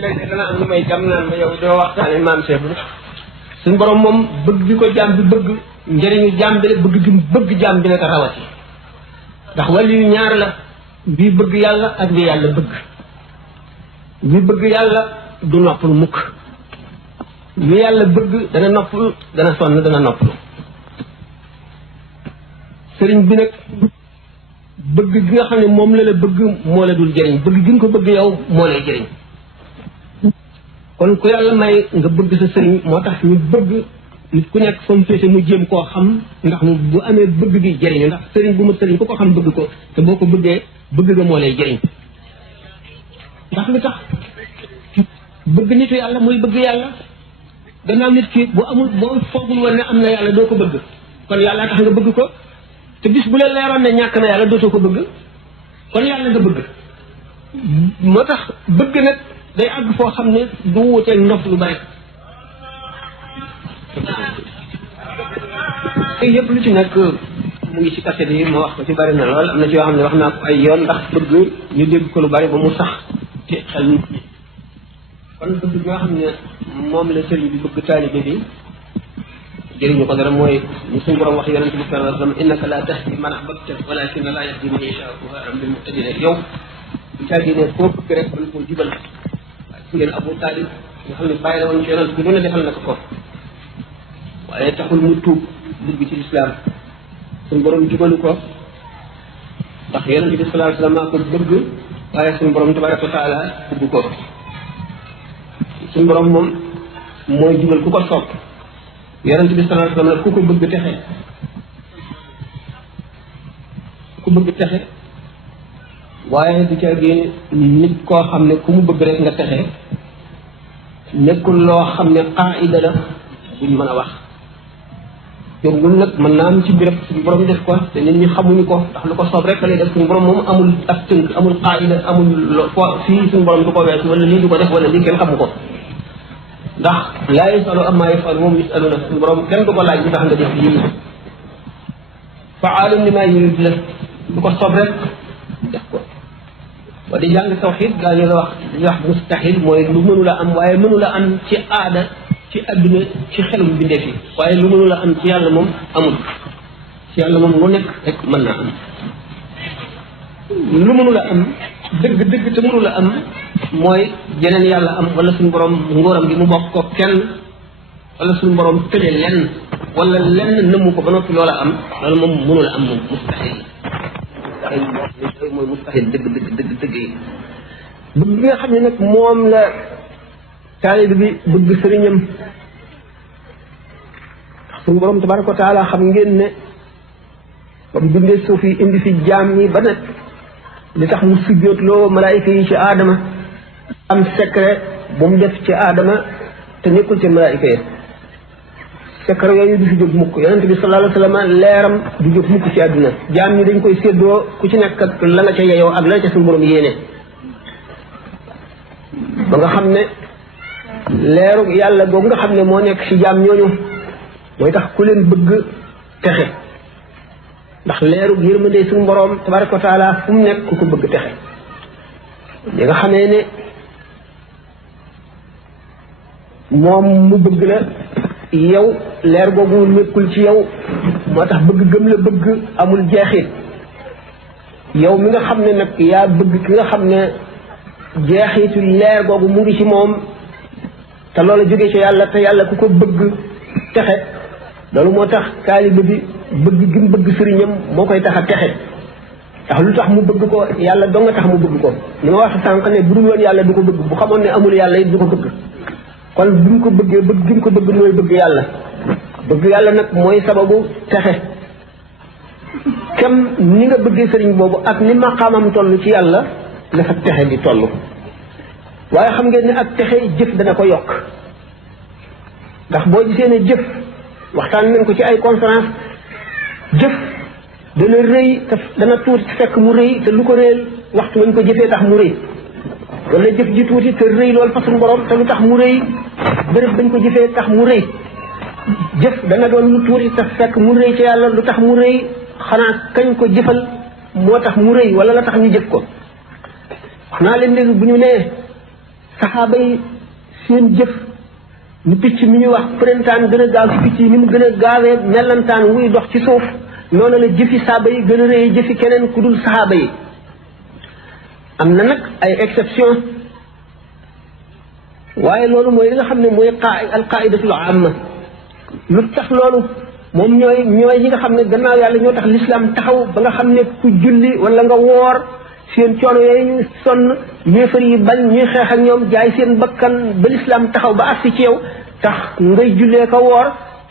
léegi dana am lu may jam naan ma yow doo waxtaane maam Cheikh suñu borom moom bëgg bi ko jaam bi bëgg njëriñu jaam bi la bëgg gi bëgg jaam bi la ko rawati ndax wàllu yu ñaar la bii bëgg yàlla ak bi yàlla bëgg bi bëgg yàlla du noppal mukk bi yàlla bëgg dana noppal dana sonn dana noppal sëriñ bi nag bëgg gi nga xam ne moom la bëgg moo la dul jëriñ bëgg gi nga ko bëgg yow moo lay jëriñ kon ku yàlla may nga bëgg sa sëriñ moo tax ñu bëgg nit ku nekk fa mu féete mu jéem koo xam ndax mu bu amee bëgg gi jëriñu ndax sëriñ bu ma sëriñ ku ko xam bëgg ko te boo ko bëggee bëgg nga moo lay jëriñ ndax lu tax bëgg nitu yàlla muy bëgg yàlla gannaaw nit ki bu amul boo foogul woon ne am na yàlla doo ko bëgg kon yàlla tax nga bëgg ko te bis bu la leeroon ne ñàkk na yàlla dootoo ko bëgg kon yàlla nga bëgg moo tax bëgg nag day àgg foo xam ne du wuteeg ndox lu bari yëpp lu ci nekk mu ngi ci kaset yi ma wax ko ci bari na lool am na ci yoo xam ne wax naa ko ay yoon ndax bëgg ñu dégg ko lu bari ba mu sax ci xel nit ñi kon bëgg bi nga xam ne moom la sëriñ bi bëgg taalibe bi jëriñu ko dara mooy ñu suñu borom wax yonente bi sallallahu alayhi wa sallam innaka la tahdi man ahbabta walakinna la yahdi man yashaa'u wa a'lamu bil muhtadin yow bu caagi ne koo bëgg rek mën koo jubal waaye su ngeen Abu Talib nga xam ne bàyyi la woon ci yonente bi lu ne defal na ko ko waaye taxul mu tuub dugg ci lislaam suñu borom jubalu ko ndax yonente bi sallallahu alayhi wa sallam maa ko bëgg waaye suñu borom tabaraka wa taala bëgg ko suñu borom moom mooy jubal ku ko sopp yonente bi sallallahu alayhi wa sallam ku ko bëgg texe ku bëgg texe waaye du ca génn nit koo xam ne ku mu bëgg rek nga texe nekkul loo xam ne qaida la buñ mën a wax jongul nag mën naa am ci birab suñu borom def ko te nit ñi xamuñu ko ndax lu ko soob rek lay def suñu borom moom amul ak tënk amul qaida amul fo fii suñu borom du ko weesu wala lii du ko def wala lii kenn xamu ko ndax laa yasalu amma yafalu moom yasaluna suñu borom kenn du ko laaj lu tax nga def lii fa'aalun limaa yurid la du ko sob rek def ko ba di jàng tawxiid gaa ñu la wax li wax mustahil mooy lu mënula am waaye mënula am ci aada ci adduna ci xelum bindee fi waaye lu mënula am ci yàlla moom amul ci yàlla moom lu nekk rek mën naa am lu mënula am dëgg te mënula am mooy jeneen yàlla am wala suñu borom ngóoram gi mu bokk ko kenn wala suñu borom tële lenn wala lenn nëmmu ko ba noppi loola am loolu moom mënula am moom mustahil mooy mustahil dëgg yi bëgg bi nga xam ne nag moom la taalibe bi bëgg sëriñam suñu borom tabaraka wa taala xam ngeen ne ba mu bindee suuf yi indi fi jaam ñi ba nag li tax mu sujjóotloo malaayika yi ci aadama am secret bu mu def ci aadama te nekkul ci malaayika yi secret yooyu du fi jóg mukk yonent bi sallallahu alayhi wa sallam leeram du jóg mukk ci àdduna jaam ñi dañ koy séddoo ku ci nekk ak la nga ca yeyoo ak la ca suñu borom yéene ba nga xam ne leeru yàlla googu nga xam ne moo nekk ci jaam ñooñu mooy tax ku leen bëgg texe ndax leeru yërmande suñu borom tabaraka wa taala fu mu nekk ku ko bëgg texe li nga xamee ne moom mu bëgg la yow leer googu nekkul ci yow moo tax bëgg gëm la bëgg amul jeexit yow mi nga xam ne nag yaa bëgg ki nga xam ne jeexitu leer googu mu ngi ci moom te loolu jógee ci yàlla te yàlla ku ko bëgg texe loolu moo tax taalibe bi bëgg gi mu bëgg sëriñam moo koy tax a texe ndax lu tax mu bëgg ko yàlla dong nga tax mu bëgg ko ni ma wax sànq ne bu dul woon yàlla du ko bëgg bu xamoon ne amul yàlla it du ko bëgg kon bi mu ko bëggee bëgg gi mu ko bëgg mooy bëgg yàlla nag mooy sababu texe kem ni nga bëggee sëriñ boobu ak ni maqaamam toll ci yàlla la fa texe di toll waaye xam ngeen ne ak texe jëf dana ko yokk ndax boo gisee ne jëf waxtaan nañ ko ci ay conférence jëf dana rëy te dana tuuti fekk mu rëy te lu ko réel waxtu wañ ko jëfee tax mu rëy wala jëf ji tuuti te rëy loolu fa suñu borom te lu tax mu rëy béréb bañ ko jëfee tax mu rëy jëf dana doon lu tuuti te fekk mu rëy ci yàlla lu tax mu rëy xanaa kañ ko jëfal moo tax mu rëy wala la tax ñu jëf ko wax naa leen léegi bu ñu nee saxaaba yi seen jëf ni picc mi ñuy wax printemps gën a gaaw ci picc yi ni mu gën a gaawee mellantaan wuy dox ci suuf noonu la jëfi saxaaba yi gën a rëy jëfi keneen ku dul saxaaba yi am na nag ay exception waaye loolu mooy li nga xam ne mooy alqaidatul amma lu tax loolu moom ñooy ñi nga xam ne gannaaw yàlla ñoo tax l'islam taxaw ba nga xam ne ku julli wala nga woor seen coono yooyu ñu sonn yéefar yi bañ ñuy xeex ak ñoom jaay seen bakkan ba l'islam taxaw ba agsi ci yow tax ngay jullee ko woor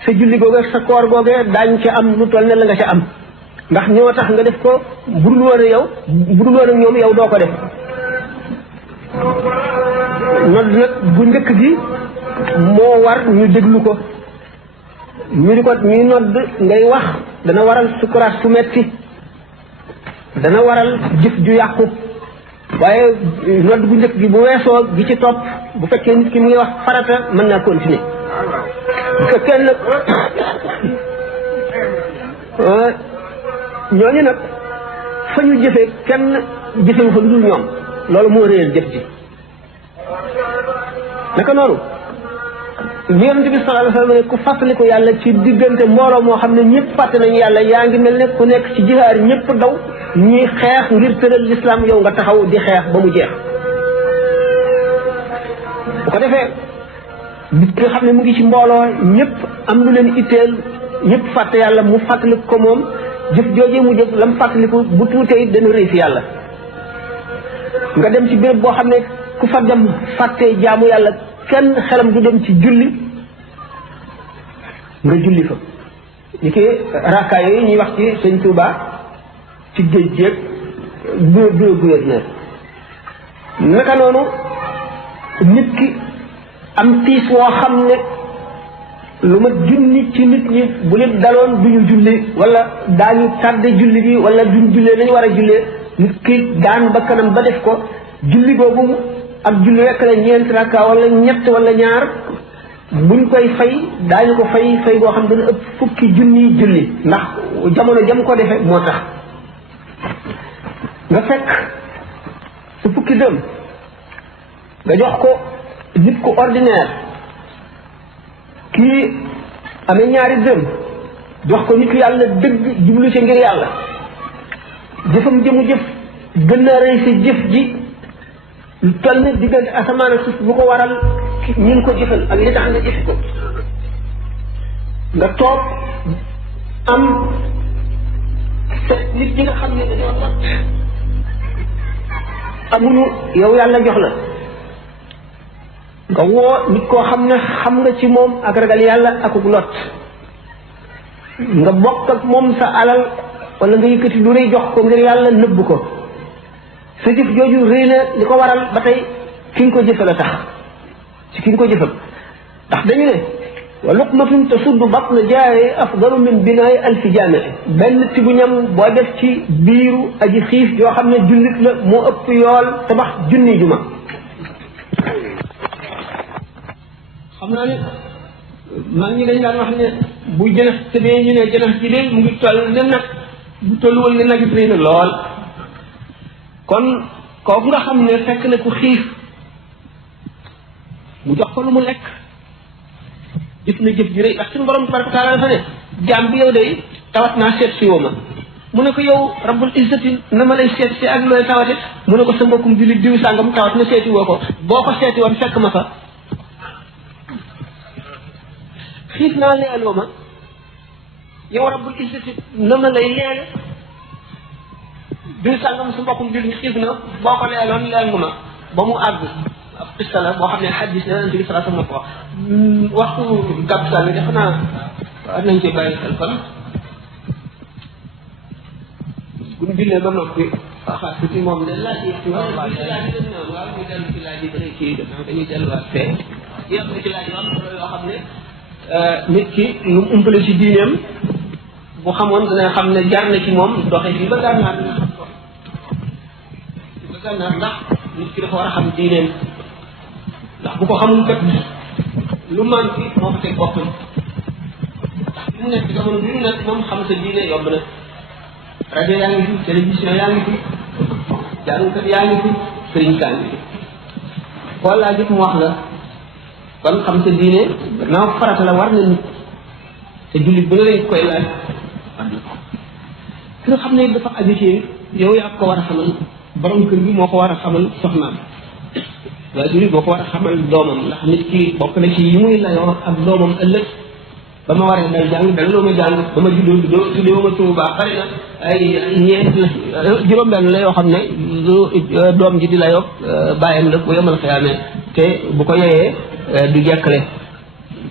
sa julli googee sa koor googee daañ ca am lu toll ne la nga ca am ndax ñoo tax nga def ko budul woon ak yow budul woon ak ñoom yow doo ko def nodd nag bu njëkk gi moo war ñu déglu ko ñu di ko ñuy nodd ngay wax dana waral sukuraat su metti dana waral jëf ju yàqu waaye nodd bu njëkk gi bu weesoo gi ci topp bu fekkee nit ki mu ngi wax farata mën naa continuer bu fekkee nag ñooñu nag fa ñu jëfee kenn jëfewu fa lu dul ñoom loolu moo réyal jëf ji naka noonu yonent bi sallallahu alayhi wa sallam ne ku fàttaliku yàlla ci diggante mbooloo moo xam ne ñëpp fàtte nañu yàlla yaa ngi mel ne ku nekk ci jihaar ñëpp daw ñuy xeex ngir tëral l'islam yow nga taxaw di xeex ba mu jeex bu ko defee nit ki nga xam ne mu ngi ci mbooloo ñëpp am lu leen itteel ñëpp fàtte yàlla mu fàttaliku ko moom jëf joojee mu jëf lam fàttaliku bu tuutee it dana rëy fi yàlla nga dem ci béréb boo xam ne ku fa dem fàtte jaamu yàlla kenn xelam du dem ci julli nga julli fa ñi ki rakka yooyu ñuy wax ci sëñ Touba ci géej géej bureau gouverneur naka noonu nit ki am tiis woo xam ne lu ma junni ci nit ñi bu leen daloon duñu julli wala daañu tardé julli bi wala duñ jullee nañu war a jullee nit ki daan ba kanam ba def ko julli boobu ak julli rekk la ñeent rakka wala ñett wala ñaar buñ koy fay daañu ko fay boo xam dana ëpp fukki junniy julli ndax jamono jam ko defe moo tax nga fekk su fukki dërëm nga jox ko nit ku ordinaire kii amee ñaari dërëm jox ko nit yàlla dëgg jublu ci ngir yàlla jëfam jëmu jëf gën a rëy si jëf ji lu toll ni diggante asamaan ak suuf bu ko waral ñi ngi ko jëfal ak li tax nga jëf ko nga toog am nit ñi nga xam ne dañoo lot amuñu yow yàlla jox la nga woo nit koo xam ne xam nga ci moom ak ragal yàlla akuk lot nga bokk ak moom sa alal wala nga yëkkati lu rëy jox ko ngir yàlla nëbb ko sa jëf jooju rëy na li ko waral ba tey ki nga ko jëfal a tax ci ki nga ko jëfal ndax dañu ne wa luqmatun tasuddu batna jaari afdalu min binaay alfi jaami benn tibu ñam boo def ci biiru aji xiif yoo xam ne jullit la moo ëpp yool tabax junni juma xam naa ne mag ñi dañ daan wax ne bu jënax tëbee ñu ne jënax ji de mu ngi toll ne nag bu tolluwal ne nag it rëy na lool kon kooku nga xam ne fekk na ku xiif mu jox ko lu mu lekk jëf na jëf ji rëy ndax suñu borom tabaraka taala dafa ne jaam bi yow day tawat naa seet si woo ma mu ne ko yow rabbul izzati na ma lay seet si ak looy tawate mu ne ko sa mbokkum jullit diw sàngam tawat na seeti woo ko boo ko seeti woon fekk ma fa xiif naa leeloo ma yow rabbul izzati na ma lay leele diw sàngam sa mbokkum jullit xiif na boo ko leeloon leel nga ma ba mu àgg ab xista la boo xam ne xaddis la yonent bi sallallahu alayhi wa sallam ko waxtu gàpp sànni defe naa war nañ ci bàyyi xel kon buñ jullee ba noppi waxaat tuuti moom de laaj yi waaw ñu dellu ci laaj yi ba kii dañuy delluwaat fee yëpp ci laaj yoo xam ne nit ki lu mu umpale ci diineem bu xamoon dana xam ne jar na ci moom doxe fii ba gànnaar dina xam ko ba gànnaar ndax nit ki dafa war a xam diineem ndax bu ko xamul kat lu man fi moo ko teg boppam ndax fi mu nekk jamono bi mu nekk moom xam sa diine yomb na rajo yaa ngi fi télévision yaa ngi fi jàngkat yaa ngi fi sëriñ kaa ngi fi koo laa jëf mu wax la kon xam sa diine gannaaw farata la war na nit te jullit bu ne lañ koy laaj ki nga xam ne dafa aju ci yow yaa ko war a xamal borom kër gi moo ko war a xamal soxnaam waaye jullit boo ko war a xamal doomam ndax nit ki bokk na ci yi muy layoo ak doomam ëllëg ba ma waree day jàng dana loo ma jàng ba ma juddoo tuddee ma tuuba bari na ay ñeent juróom-benn la yoo xam ne lu doom ji di layoo bàyyam la bu yemal xiyaamee te bu ko yeyee du jekkale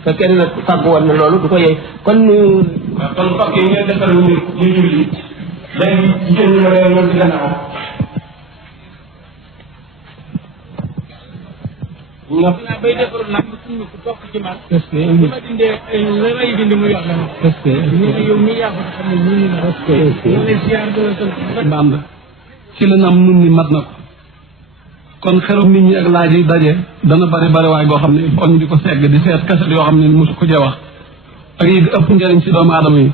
fekkee ne nag fàgg woon na loolu du ko yey kon kon mbokk yi ngeen defal ñu julli léegi jigéen ñi la loolu ci gannaaw ndax naa bay defaru nag suñu ko topp ci man est-ce que ma dindee la may dindi mu yox la est-ce que ñu ne yow mii yaa ko xam ne ñu la est-ce que ñu ziar de la sant bamba ci la nam nun ni mat na ko kon xerum nit ñi ak laaj yi daje dana bari waay boo xam ne foog ñu di ko segg di seet kaset yoo xam ne mosu ko cee wax ak yi ëpp njëriñ ci doomu aadama yi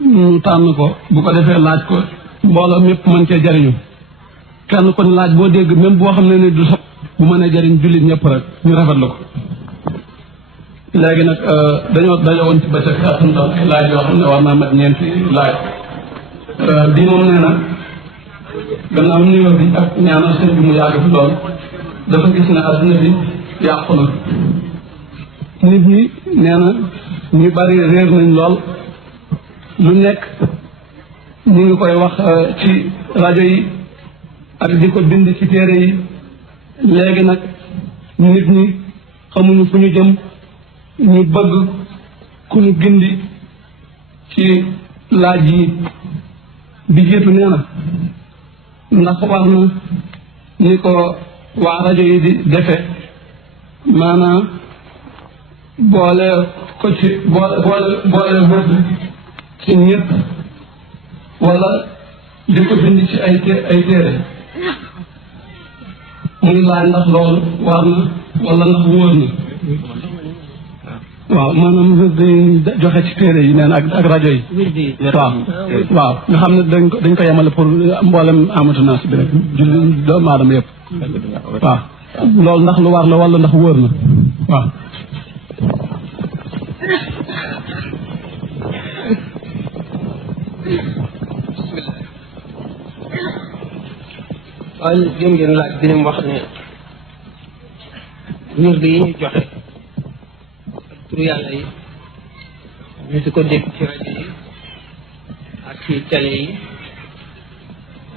ñu tànn ko bu ko defee laaj ko mbooloo mépp mën cee jariñu kenn kon laaj boo dégg même boo xam ne ni du so bu mënee jariñ jullit ñëpp rek ñu rafetlu ko léegi nag dañoo dajowoon ci bëccëg atuntal ay laaj yoo xam ne war naa mat ñeenti laaj bi moom nee na gannaaw nuyoo bi ak ñaanal sëñ bi mu yàgg fi lool dafa gis ne adduna bi yàqu na nit ñi nee na ñu bari réer nañ lool lu nekk ñu ngi koy wax ci rajo yi ak di ko bind ci téere yi léegi nag nit ñi xamuñu fu ñu jëm ñu bëgg ku ñu gindi ci laaj yi bi jiitu nee na ndax war na ni ko waa rajo yi di defe maanaam boole ko ci boole wëdd ci ñëpp wala di ko bind ci ay téere muy laaj ndax loolu war na wala ndax wóor na waaw maanaam di joxe ci téere yi neen ak rajo yi. waaw waaw nga xam ne dañ ko yemale pour mboolem amatu naas bi rek julli doomu aadama yëpp. waaw loolu ndax lu war la wala ndax wóor na waaw. waaye jëm ngeen laaj bi mu wax ne wird yi ñu joxe ak turu yàlla yi ñu di ko dégg ci rajo yi ak ci télé yi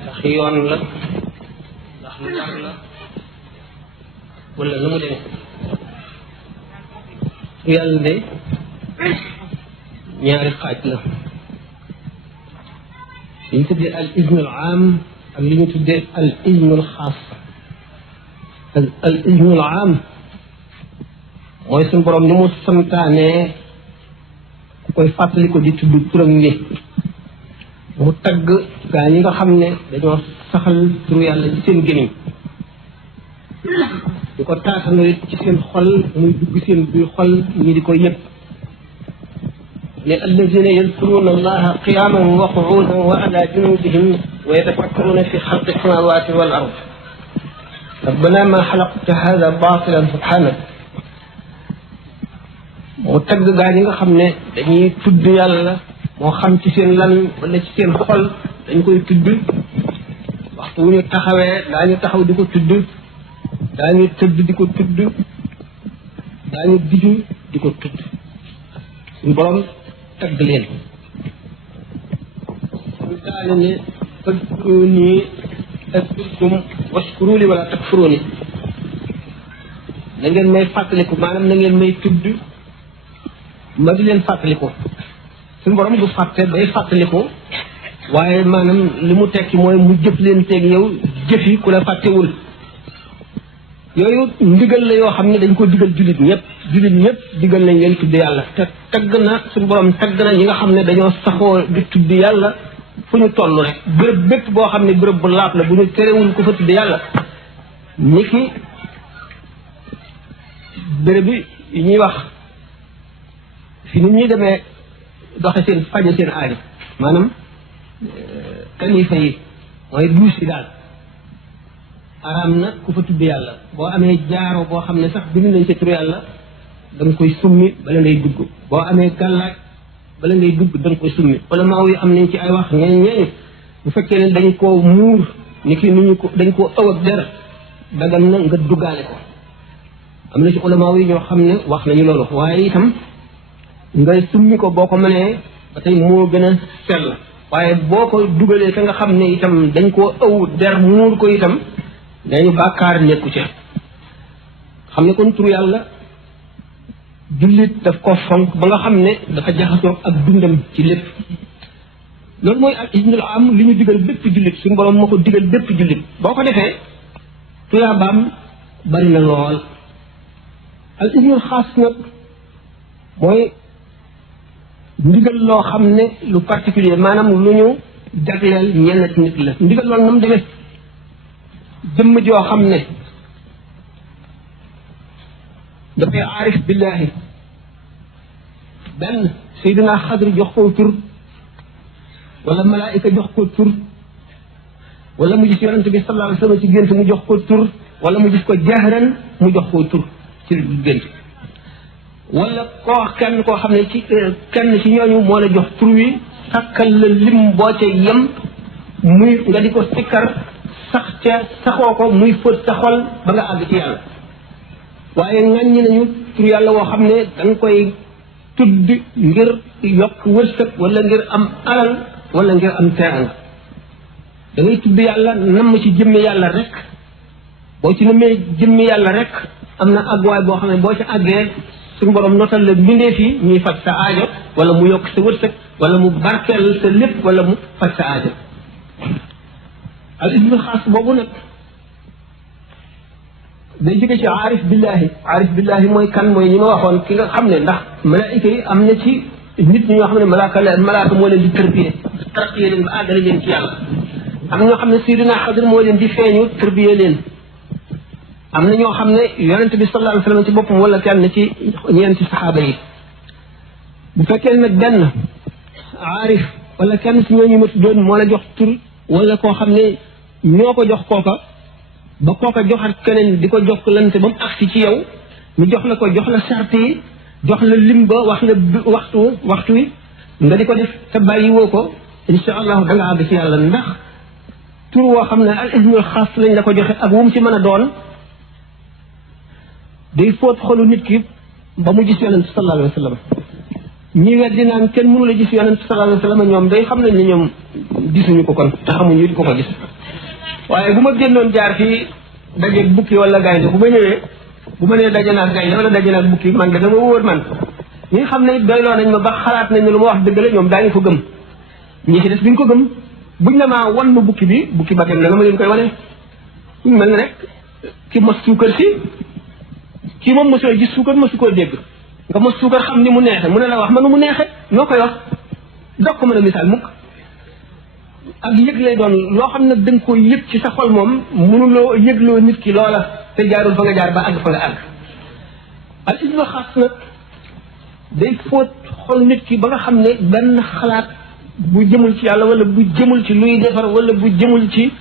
ndax yoon la ndax lu war la wala nu mu demee turu yàlla de ñaari xaaj la li ñu tuddee al iznul aam ak li ñu tuddee al iznul xaas al iznul aam mooy suñu borom ni mu santaanee ku koy fàttali ko di tudd turam wi mu tagg gaa ñi nga xam ne dañoo saxal turu yàlla ci seen gémmiñ di ko taatanoo it ci seen xol muy dugg seen biir xol ñi di ko yëg ne alladina yadkuruna allaha qiyaman wa qu'udan wa ala junubihim wa yatafakkaruna fi xalqi samawati wal ard rabbana ma xalaqta hada batilan subhanak mu tagg gaa ñi nga xam ne dañuy tudd yàlla moo xam ci seen lan wala ci seen xol dañ koy tudd waxtu wu ñu taxawee daañu taxaw di ko tudd daañu tëdd di ko tudd daañu diju di ko tudd suñu borom tagg leen suñu taale ne fadkuruni adkurkum washkuru li wala takfuruni na ngeen may fàttaliku maanaam na ngeen may tudd ma di leen fàttaliku suñu borom du fàtte day fàttaliku waaye maanaam li mu tekki mooy mu jëf leen teeg yow jëfi ku la fàttewul yooyu ndigal la yoo xam ne dañ ko digal jullit ñëpp digal nañ leen tudd yàlla te tagg na suñu borom tagg na ñi nga xam ne dañoo saxoo di tudd yàlla fu ñu toll rek bërëb bépp boo xam ne bërëb bu laab la bu ñu terewul ko fa tudd yàlla ni ki bërëb bi yi ñuy wax fi nit ñi demee doxe seen faje seen aajo maanaam kanifa yi mooy duus yi daal araam na ku fa tudd yàlla boo amee jaaro boo xam ne sax bind nañ ca turu yàlla da nga koy summi bala ngay dugg boo amee gàllaaj bala ngay dugg da nga koy summi wala maaw yi am nañ ci ay wax ñeeñ bu fekkee ne dañ koo muur ni ki ni ñu ko dañ koo ëw ak der dagan na nga duggaale ko am na ci ulamaaw yi ñoo xam ne wax nañu loolu waaye itam nga summi ko boo ko mënee ba tey moo gën a sell waaye boo ko dugalee ka nga xam ne itam dañ koo ëw der muur ko itam dañu bàkkaar nekku ci xam ne kon tur yàlla jullit daf ko fonk ba nga xam ne dafa jaxasoo ak dundam ci lépp loolu mooy al iznul am li ñu digal bépp jullit suñu borom moo ko digal bépp jullit boo ko defee tuyaabaam bari na lool al iznul xaas nag mooy ndigal loo xam ne lu particulier maanaam lu ñu jagleel ñenn ci nit la ndigal loolu nam demee jëmm joo xam ne dafay aarif billahi benn Seydina Xadri jox ko tur wala malaayika jox ko tur wala mu gis yonent bi sallallahu alayhi wa sallam ci gént mu jox ko tur wala mu gis ko jahran mu jox ko tur ci gént wala koo kenn koo xam ne ci kenn ci ñooñu moo la jox tur wi sakkal la lim boo ca yem muy nga di ko sikkar sax ca saxoo ko muy fóot sa xol ba nga àgg ci yàlla waaye ŋàññi nañu tur yàlla woo xam ne da nga koy tudd ngir yokk wërsëg wala ngir am alal wala ngir am teraanga da ngay tudd yàlla namm ci jëmmi yàlla rek boo ci nammee jëmmi yàlla rek am na àgguwaay boo xam ne boo ci àggee suñu borom notal la mbindeef yi ñuy faj sa aajo wala mu yokk sa wërsëg wala mu barkeel sa lépp wala mu faj sa aajo al ismu xaas boobu nag day jóge ci aarif billahi mooy kan mooy ñi ma waxoon ki nga xam ne ndax malaayika yi am na ci nit ñi ñoo xam ne malaaka moo leen di tërbiye leen ba àggale leen ci yàlla am na ñoo xam ne Seydina Xadir moo leen di feeñu tërbiye leen am na ñoo xam ne yonente bi sallallahu alayhi wa sallam ci boppam wala kenn ci ñeenti saxaaba yi bu fekkee nag benn aarif wala kenn si ñooñu ma tuddoon moo la jox tur wala koo xam ne ñoo ko jox kooka ba kooka joxat keneen di ko jox lante ba mu agsi ci yow ñu jox la ko jox la charte yi jox la lim ba wax la waxtu wi nga di ko def te bàyyi woo ko insha allahu da nga àgg ci yàlla ndax tur woo xam ne al ismul xaas lañ la ko joxe ak wu mu ci mën a doon day fóot xolu nit ki ba mu gis yonent sallallahu alayhi wa sallam ñi weddi naan kenn mënu la gis yonent sallallahu alayhi wa sallam ñoom day xam nañ ne ñoom gisuñu ko kon te xamuñu it ko ko gis waaye bu ma génnoon jaar fii dajeeg bukki wala gaynde bu ma ñëwee bu ma nee daje naag gaynde wala daje naag bukki man de dama wóor man ñi nga xam ne it doyloo nañ ma ba xalaat nañ ne lu ma wax dëgg la ñoom daañu ko gëm ñi ci des duñ ko gëm buñ la maa wan ma bukki bi bukki ba dem na nga ma leen koy wane ñu mel ne rek ki mos suukar si kii moom mosoo gis suukar mosu koo dégg nga mos suukar xam ni mu neexe mu ne la wax ma nu mu neexe noo koy wax dog ko mën a misaal mukk ak yëg lay doon loo xam ne da nga koy yëg ci sa xol moom mënuloo yëgloo nit ki loola te jaarul fa nga jaar ba àgg fa nga àgg al ismu xaas nag day fóot xol nit ki ba nga xam ne benn xalaat bu jëmul ci yàlla wala bu jëmul ci luy defar wala bu jëmul ci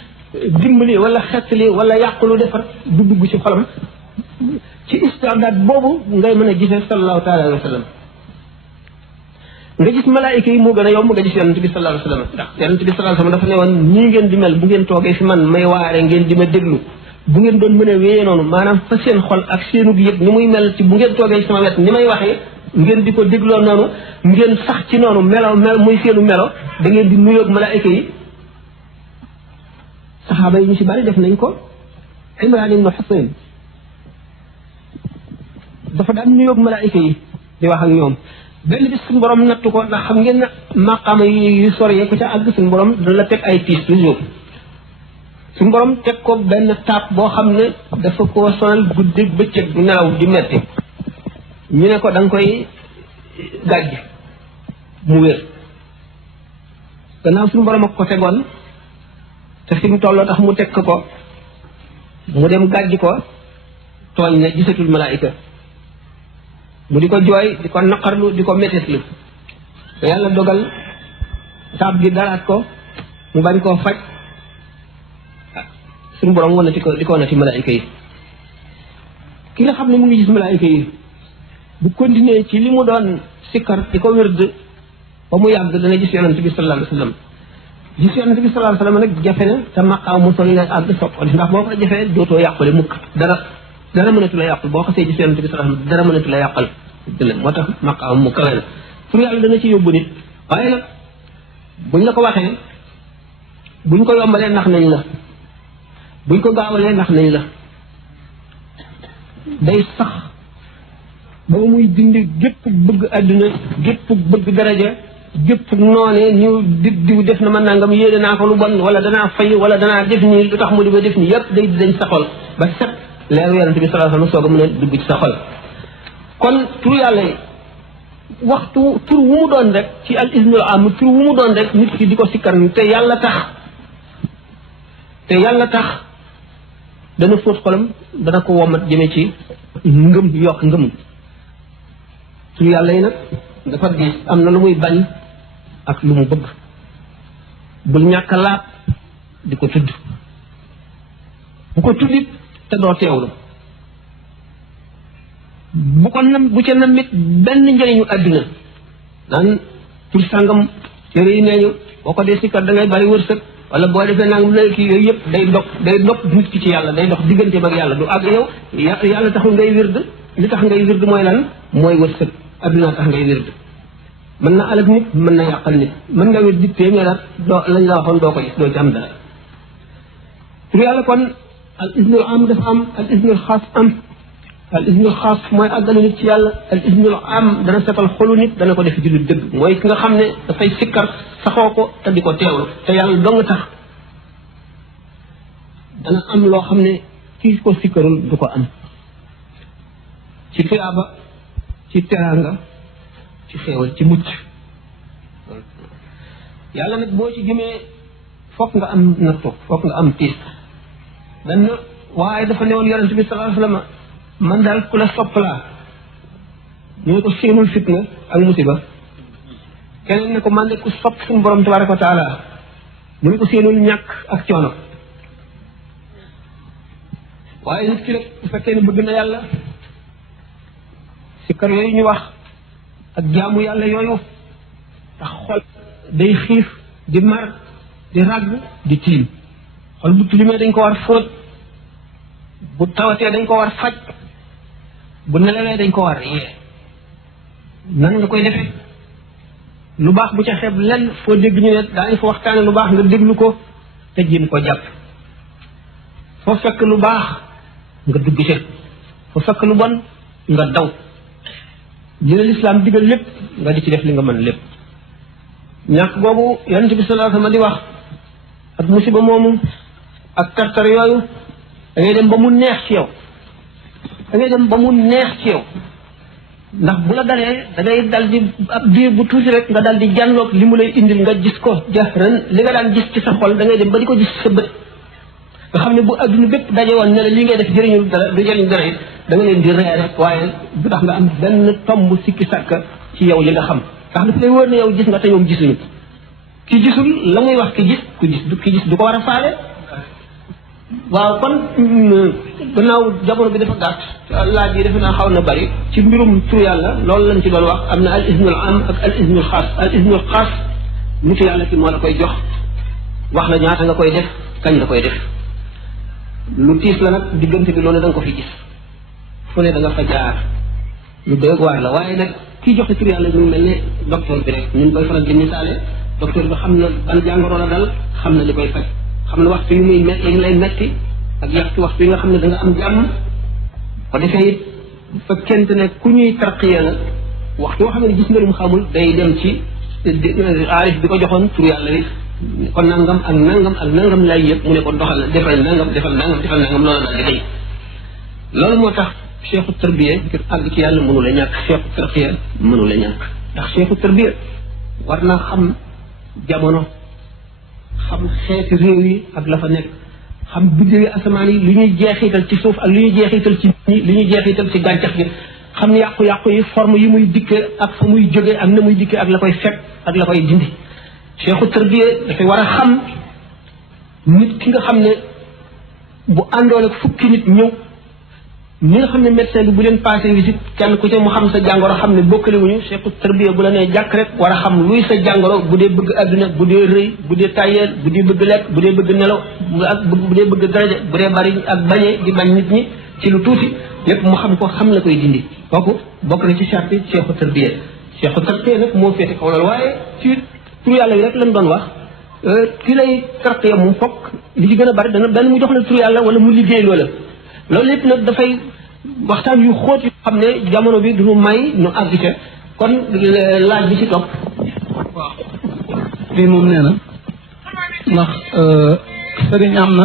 dimbali wala xettali wala yàqulu defar du dugg ci xolam ci istidaat boobu ngay mën a gisee sallallahu taala alayhi wa sallam nga gis malaayika yi moo gën a yomb nga gis yonent bi sallallahu alayhi wa sallam ndax yonent bi sallallahu alayhi wa sallam dafa ne woon nii ngeen di mel bu ngeen toogee fi man may waare ngeen di ma déglu bu ngeen doon mën a wéyee noonu maanaam fa seen xol ak seenug yëg ni muy mel ci bu ngeen toogee sama wet ni may waxee ngeen di ko dégloo noonu ngeen sax ci noonu melo muy seenu melo da ngeen di nuyoog malaayika yi saxaaba yi ñu si bari def nañ ko Imraan ibn Husayn dafa daan nuyoog malaayika yi di wax ak ñoom benn bis suñu borom nattu ko ndax xam ngeen ne maqaama yu sori ko ca àgg suñu borom dana la teg ay tiis toujours suñu borom teg ko benn taab boo xam ne dafa ko sonal guddi bëccëg bu nelaw di metti ñu ne ko da nga koy gàjj mu wér gannaaw suñu borom ak ko tegoon te fi mu tolloo tax mu teg ko mu dem gàjj ko tooñ ne gisatul malaayika mu di ko jooy di ko naqarlu di ko métitlu te yàlla dogal taab gi dalaat ko mu bañ koo faj suñu borom wanati ko di ko wanati malaayika yi ki nga xam ne mu ngi gis malaayika yi bu continuer ci li mu doon sikkar di ko wérd ba mu yàgg dana gis yonent bi sallallahu alayhi wa sallam gis yonent bi sallallahu alayhi wa sallam nag jafe na te maqaaw mu sori na àgg sopp ko ndax boo ko jafee dootoo yàqule mukk dara mënatu la yàqal boo xasee gis yonent bi sallallahu alayhi wa sallam dara mënatu la yàqal moo tax maqaam mu kawe na pour yàlla dana ci yóbbu nit waaye nag buñ la ko waxee buñ ko yombalee nax nañ la buñ ko gaawalee nax nañ la day sax ba muy dindi gépp bëgg àdduna gépp bëgg daraja gépp noonee ñu diw def na ma nangam yéene naa ko lu bon wala danaa fay wala danaa def nii lu tax mu di ba def nii yëpp day dañ sa xol ba set leeru yonent bi sallallahu alayhi wa sallam soog a mën a dugg ci sa xol kon tur yàlla yi waxtu tur wu mu doon rek ci al ismul am tur wu mu doon rek nit ki di ko sikkar te yàlla tax dana fóot xolam dana ko womat jëme ci ngëm yokk ngëm tur yàlla yi nag dafa gis am na lu muy bañ ak lu mu bëgg bul ñàkk laab di ko tudd bu ko tuddit te doo teewlu bu ca namit benn njëriñu àdduna naan tur sàngam téere yi nee ñu boo ko dee sikkar da ngay bari wërsëg wala boo defee nangam la kii yooyu yëpp day dog nit ki ci yàlla day dox digganteem ak yàlla du àgg yow yàlla taxul ngay wird li tax ngay wird mooy lan mooy wërsëg àdduna tax ngay wird mën na alal nit mën na yàqal nit mën nga wird di téeméer at doo lañ la waxoon doo ko gis doo ci am dara tur yàlla kon al ismul am dafa am al ismul xaas am al ismul xaas mooy àggale nit ci yàlla al ismul am dana setal xolu nit dana ko def ci lu dëgg mooy ki nga xam ne dafay sikkar saxoo ko te di ko teewlu te yàlla dong tax dana am loo xam ne kii ko sikkarul du ko am ci tuyaaba ci teraanga ci xéewal ci mucc yàlla nag boo ci jëmee fokk nga am nattu fokk nga am tiis benn waaye dafa newoon yonent bi sallallahu alayhi wa sallam man daal ku la sopp laa ñu ne ko séenul fitna ak musiba keneen ne ko man de ku sopp suñu borom tabaraka wa taala mu ne ko seenul ñàkk ak coono waaye nit ki rek bu fekkee ne bëgg na yàlla sikkar yooyu ñu wax ak jaamu yàlla yooyu tax xol day xiif di mar di ràgg di tiim xol bu tilimee dañ ko war fóot bu tawatee dañ ko war faj bu nelawee dañ ko war yee nan nga koy defee lu baax bu ca xeeb lenn foo dégg ñu ne daañu fa waxtaane lu baax nga déglu ko te jéem ko jàpp foo fekk lu baax nga dugg ci foo fekk lu bon nga daw dina lislaam digal lépp nga di ci def li nga mën lépp ñàkk boobu yonent bi sallallahu alayhi wa sallam di wax ak musiba moomu ak tartar yooyu da ngay dem ba mu neex ci yow da ngay dem ba mu neex ci yow ndax bu la dalee da ngay dal di ab diir bu tuuti rek nga dal di jànloog li mu lay indil nga gis ko jahran li nga daan gis ci sa xol da ngay dem ba di ko gis sa bët nga xam ne bu adduna bépp daje woon ne la li ngay def jëriñul dara du jëriñ dara it da nga leen di ree rek waaye du tax nga am benn tomb sikki sàkk ci yow li nga xam ndax daf lay wóor ne yow gis nga te ñoom gisuñu ki gisul la muy wax ki gis du ko war a faale waaw kon gannaaw jamono bi dafa gàtt laaj yi defe naa xaw na bari ci mbirum tur yàlla loolu lañ ci doon wax am na al isnul am ak al isnul xaas al isnul xaas nitu yàlla ki moo la koy jox wax la ñaata nga koy def kañ nga koy def lu tiis la nag diggante bi loolu da nga ko fi gis fu ne da nga fa jaar lu doy waar la waaye nag kii joxe tur yàlla ñu mel ne docteur bi rek ñun koy faral di misaale docteur bi xam na ban jàngoro la dal xam na li koy faj xam ne waxtu yu muy metti lay metti ak yaxtu waxtu yi nga xam ne da nga am jàmm ko defee it bu fekkente ne ku ñuy tarqiya la waxtu yoo xam ne gis nga lu mu xamul day dem ci aarif bi ko joxoon tur yàlla bi kon nangam ak nangam ak nangam lay yëpp mu ne ko doxal defal nangam defal nangam defal nangam loolu daal di day loolu moo tax cheikhu tarbiya ngir àgg ci yàlla mënu la ñàkk cheikhu tarqiya mënu la ñàkk ndax cheikhu tarbiya war naa xam jamono xam xeeti réew yi ak la fa nekk xam biddew yi asamaan yi li ñuy jeexital ci suuf ak li ñuy jeexital ci nit li ñuy jeexital ci gàncax gi xam yàqu-yàqu yi forme yi muy dikkee ak fa muy jógee ak na muy dikkee ak la koy fekk ak la koy dindi cheikhu tarbiya dafay war a xam nit ki nga xam ne bu àndoon ak fukki nit ñëw ñi nga xam ne médecin bi bu leen passé visite kenn ku ci mu xam sa jàngoro xam ne bokkaliwuñu cheikhu tarbiya bu la nee jàkk rek war a xam luy sa jàngoro bu dee bëgg àdduna bu dee rëy bu dee tayeel bu dee bëgg lekk bu dee bëgg nelaw ak bu dee bëgg daraja bu dee bari ak bañee di bañ nit ñi ci lu tuuti lépp mu xam ko xam la koy dindi kooku bokk na ci charte cheikhu tarbiya cheikhu tarbiya nag moo féete kaw loolu waaye ci tur yàlla yi rek lañ doon wax ki lay tarqiya mu fokk li ci gën a bari dana benn mu jox la tur yàlla wala mu liggéey loola loolu lépp nag dafay waxtaan yu xóot yu xam ne jamono bi duñu may nu àgg ca kon laaj bi ci topp waaw lii moom nee na ndax sëriñ am na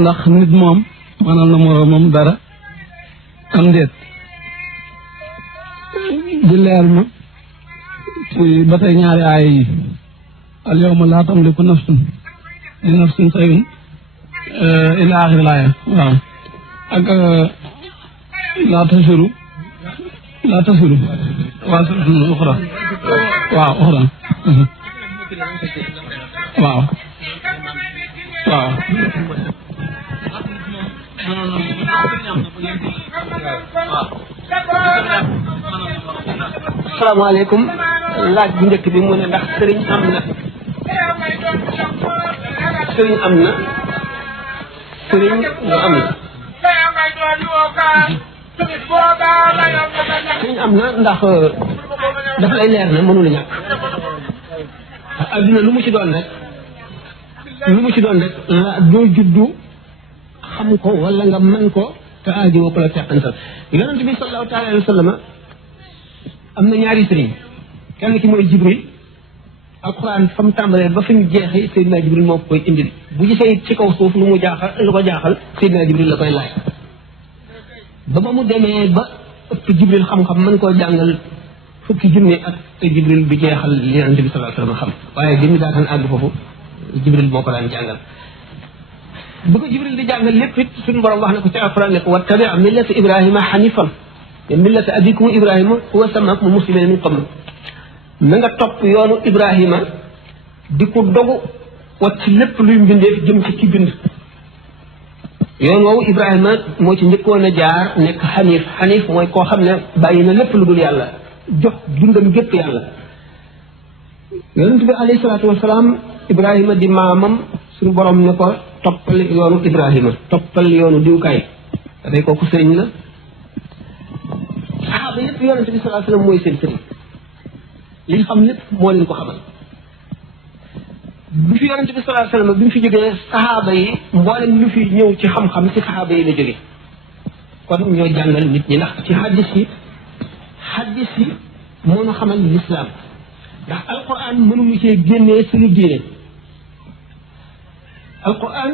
ndax nit moom mënal na moroomam dara am ndéet di leer ma ci ba tey ñaari aaya yi al yawma laa tamliku nafsun li nafsin shay'an ila axiri laaya waaw ak laa tasiru waaw uxra waaw uxra waaw waaw asalaamaaleykum laaj bu njëkk bi mu ne ndax sëriñ am na sëriñ am na sëriñ nga am na sëriñ am na ndax dafa lay leer na mënula ñàkk adduna lu mu ci doon rek doo juddu xam ko wala nga mën ko te aaji woo ko la teqantal yonent bi sallallahu taala alayhi wa sallam am na ñaari sëriñ kenn ki mooy jibril alquran fa mu tàmbalee ba fi mu jeexee Seydina Jibril moo koy indil bu gisee ci kaw suuf lu ko jaaxal Seydina Jibril la koy laaj ba mu demee ba ëpp Jibril xam-xam mën koo jàngal fukki junne ak te Jibril bi jeexal li Yonent bi sallallahu alayhi wa sallam xam waaye bi mu daataan àgg foofu Jibril moo ko daan jàngal bu ko Jibril di jàngal lépp it suñu borom wax na ko ci alquran ne ko wattabi millata Ibrahima hanifan millata abikum Ibrahima huwa sammakum muslimina min qabl na nga topp yoonu Ibrahima di ko dogu wat ci lépp luy mbindeef jëm ci ki bind yoon woowu Ibrahima moo ci njëkkoon a jaar nekk xaniif mooy koo xam ne bàyyi na lépp lu dul yàlla jox dundam gépp yàlla yonent bi alayhi salaatu wasalaam Ibrahima di maamam suñu borom ne ko toppal yoonu Ibrahima toppal yoonu diwkaay dafay kooku sëriñ la saxaaba yépp yonent bi sallallahu alayhi wasallam mooy seen sëriñ liñ xam lépp moo leen ko xamal bi fi yonent bi sallallahu alayhi wasallam bi mu fi jógee saxaaba yi mboolem lu fi ñëw ci xam-xam ci saxaaba yi la jóge kon ñoo jàngal nit ñi ndax ci xaddis yi moo ñu xamal lislaam ndax alquran mënuñu cee génnee suñu diine alquran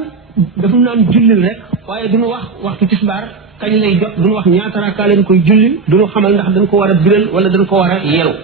dafa naan jullil rek waaye duñu wax waxtu tisbaar kañ lay jot duñu wax ñaata rakkaa leen koy julli duñu xamal ndax dañ ko war a biral wala dañ ko war a yeewu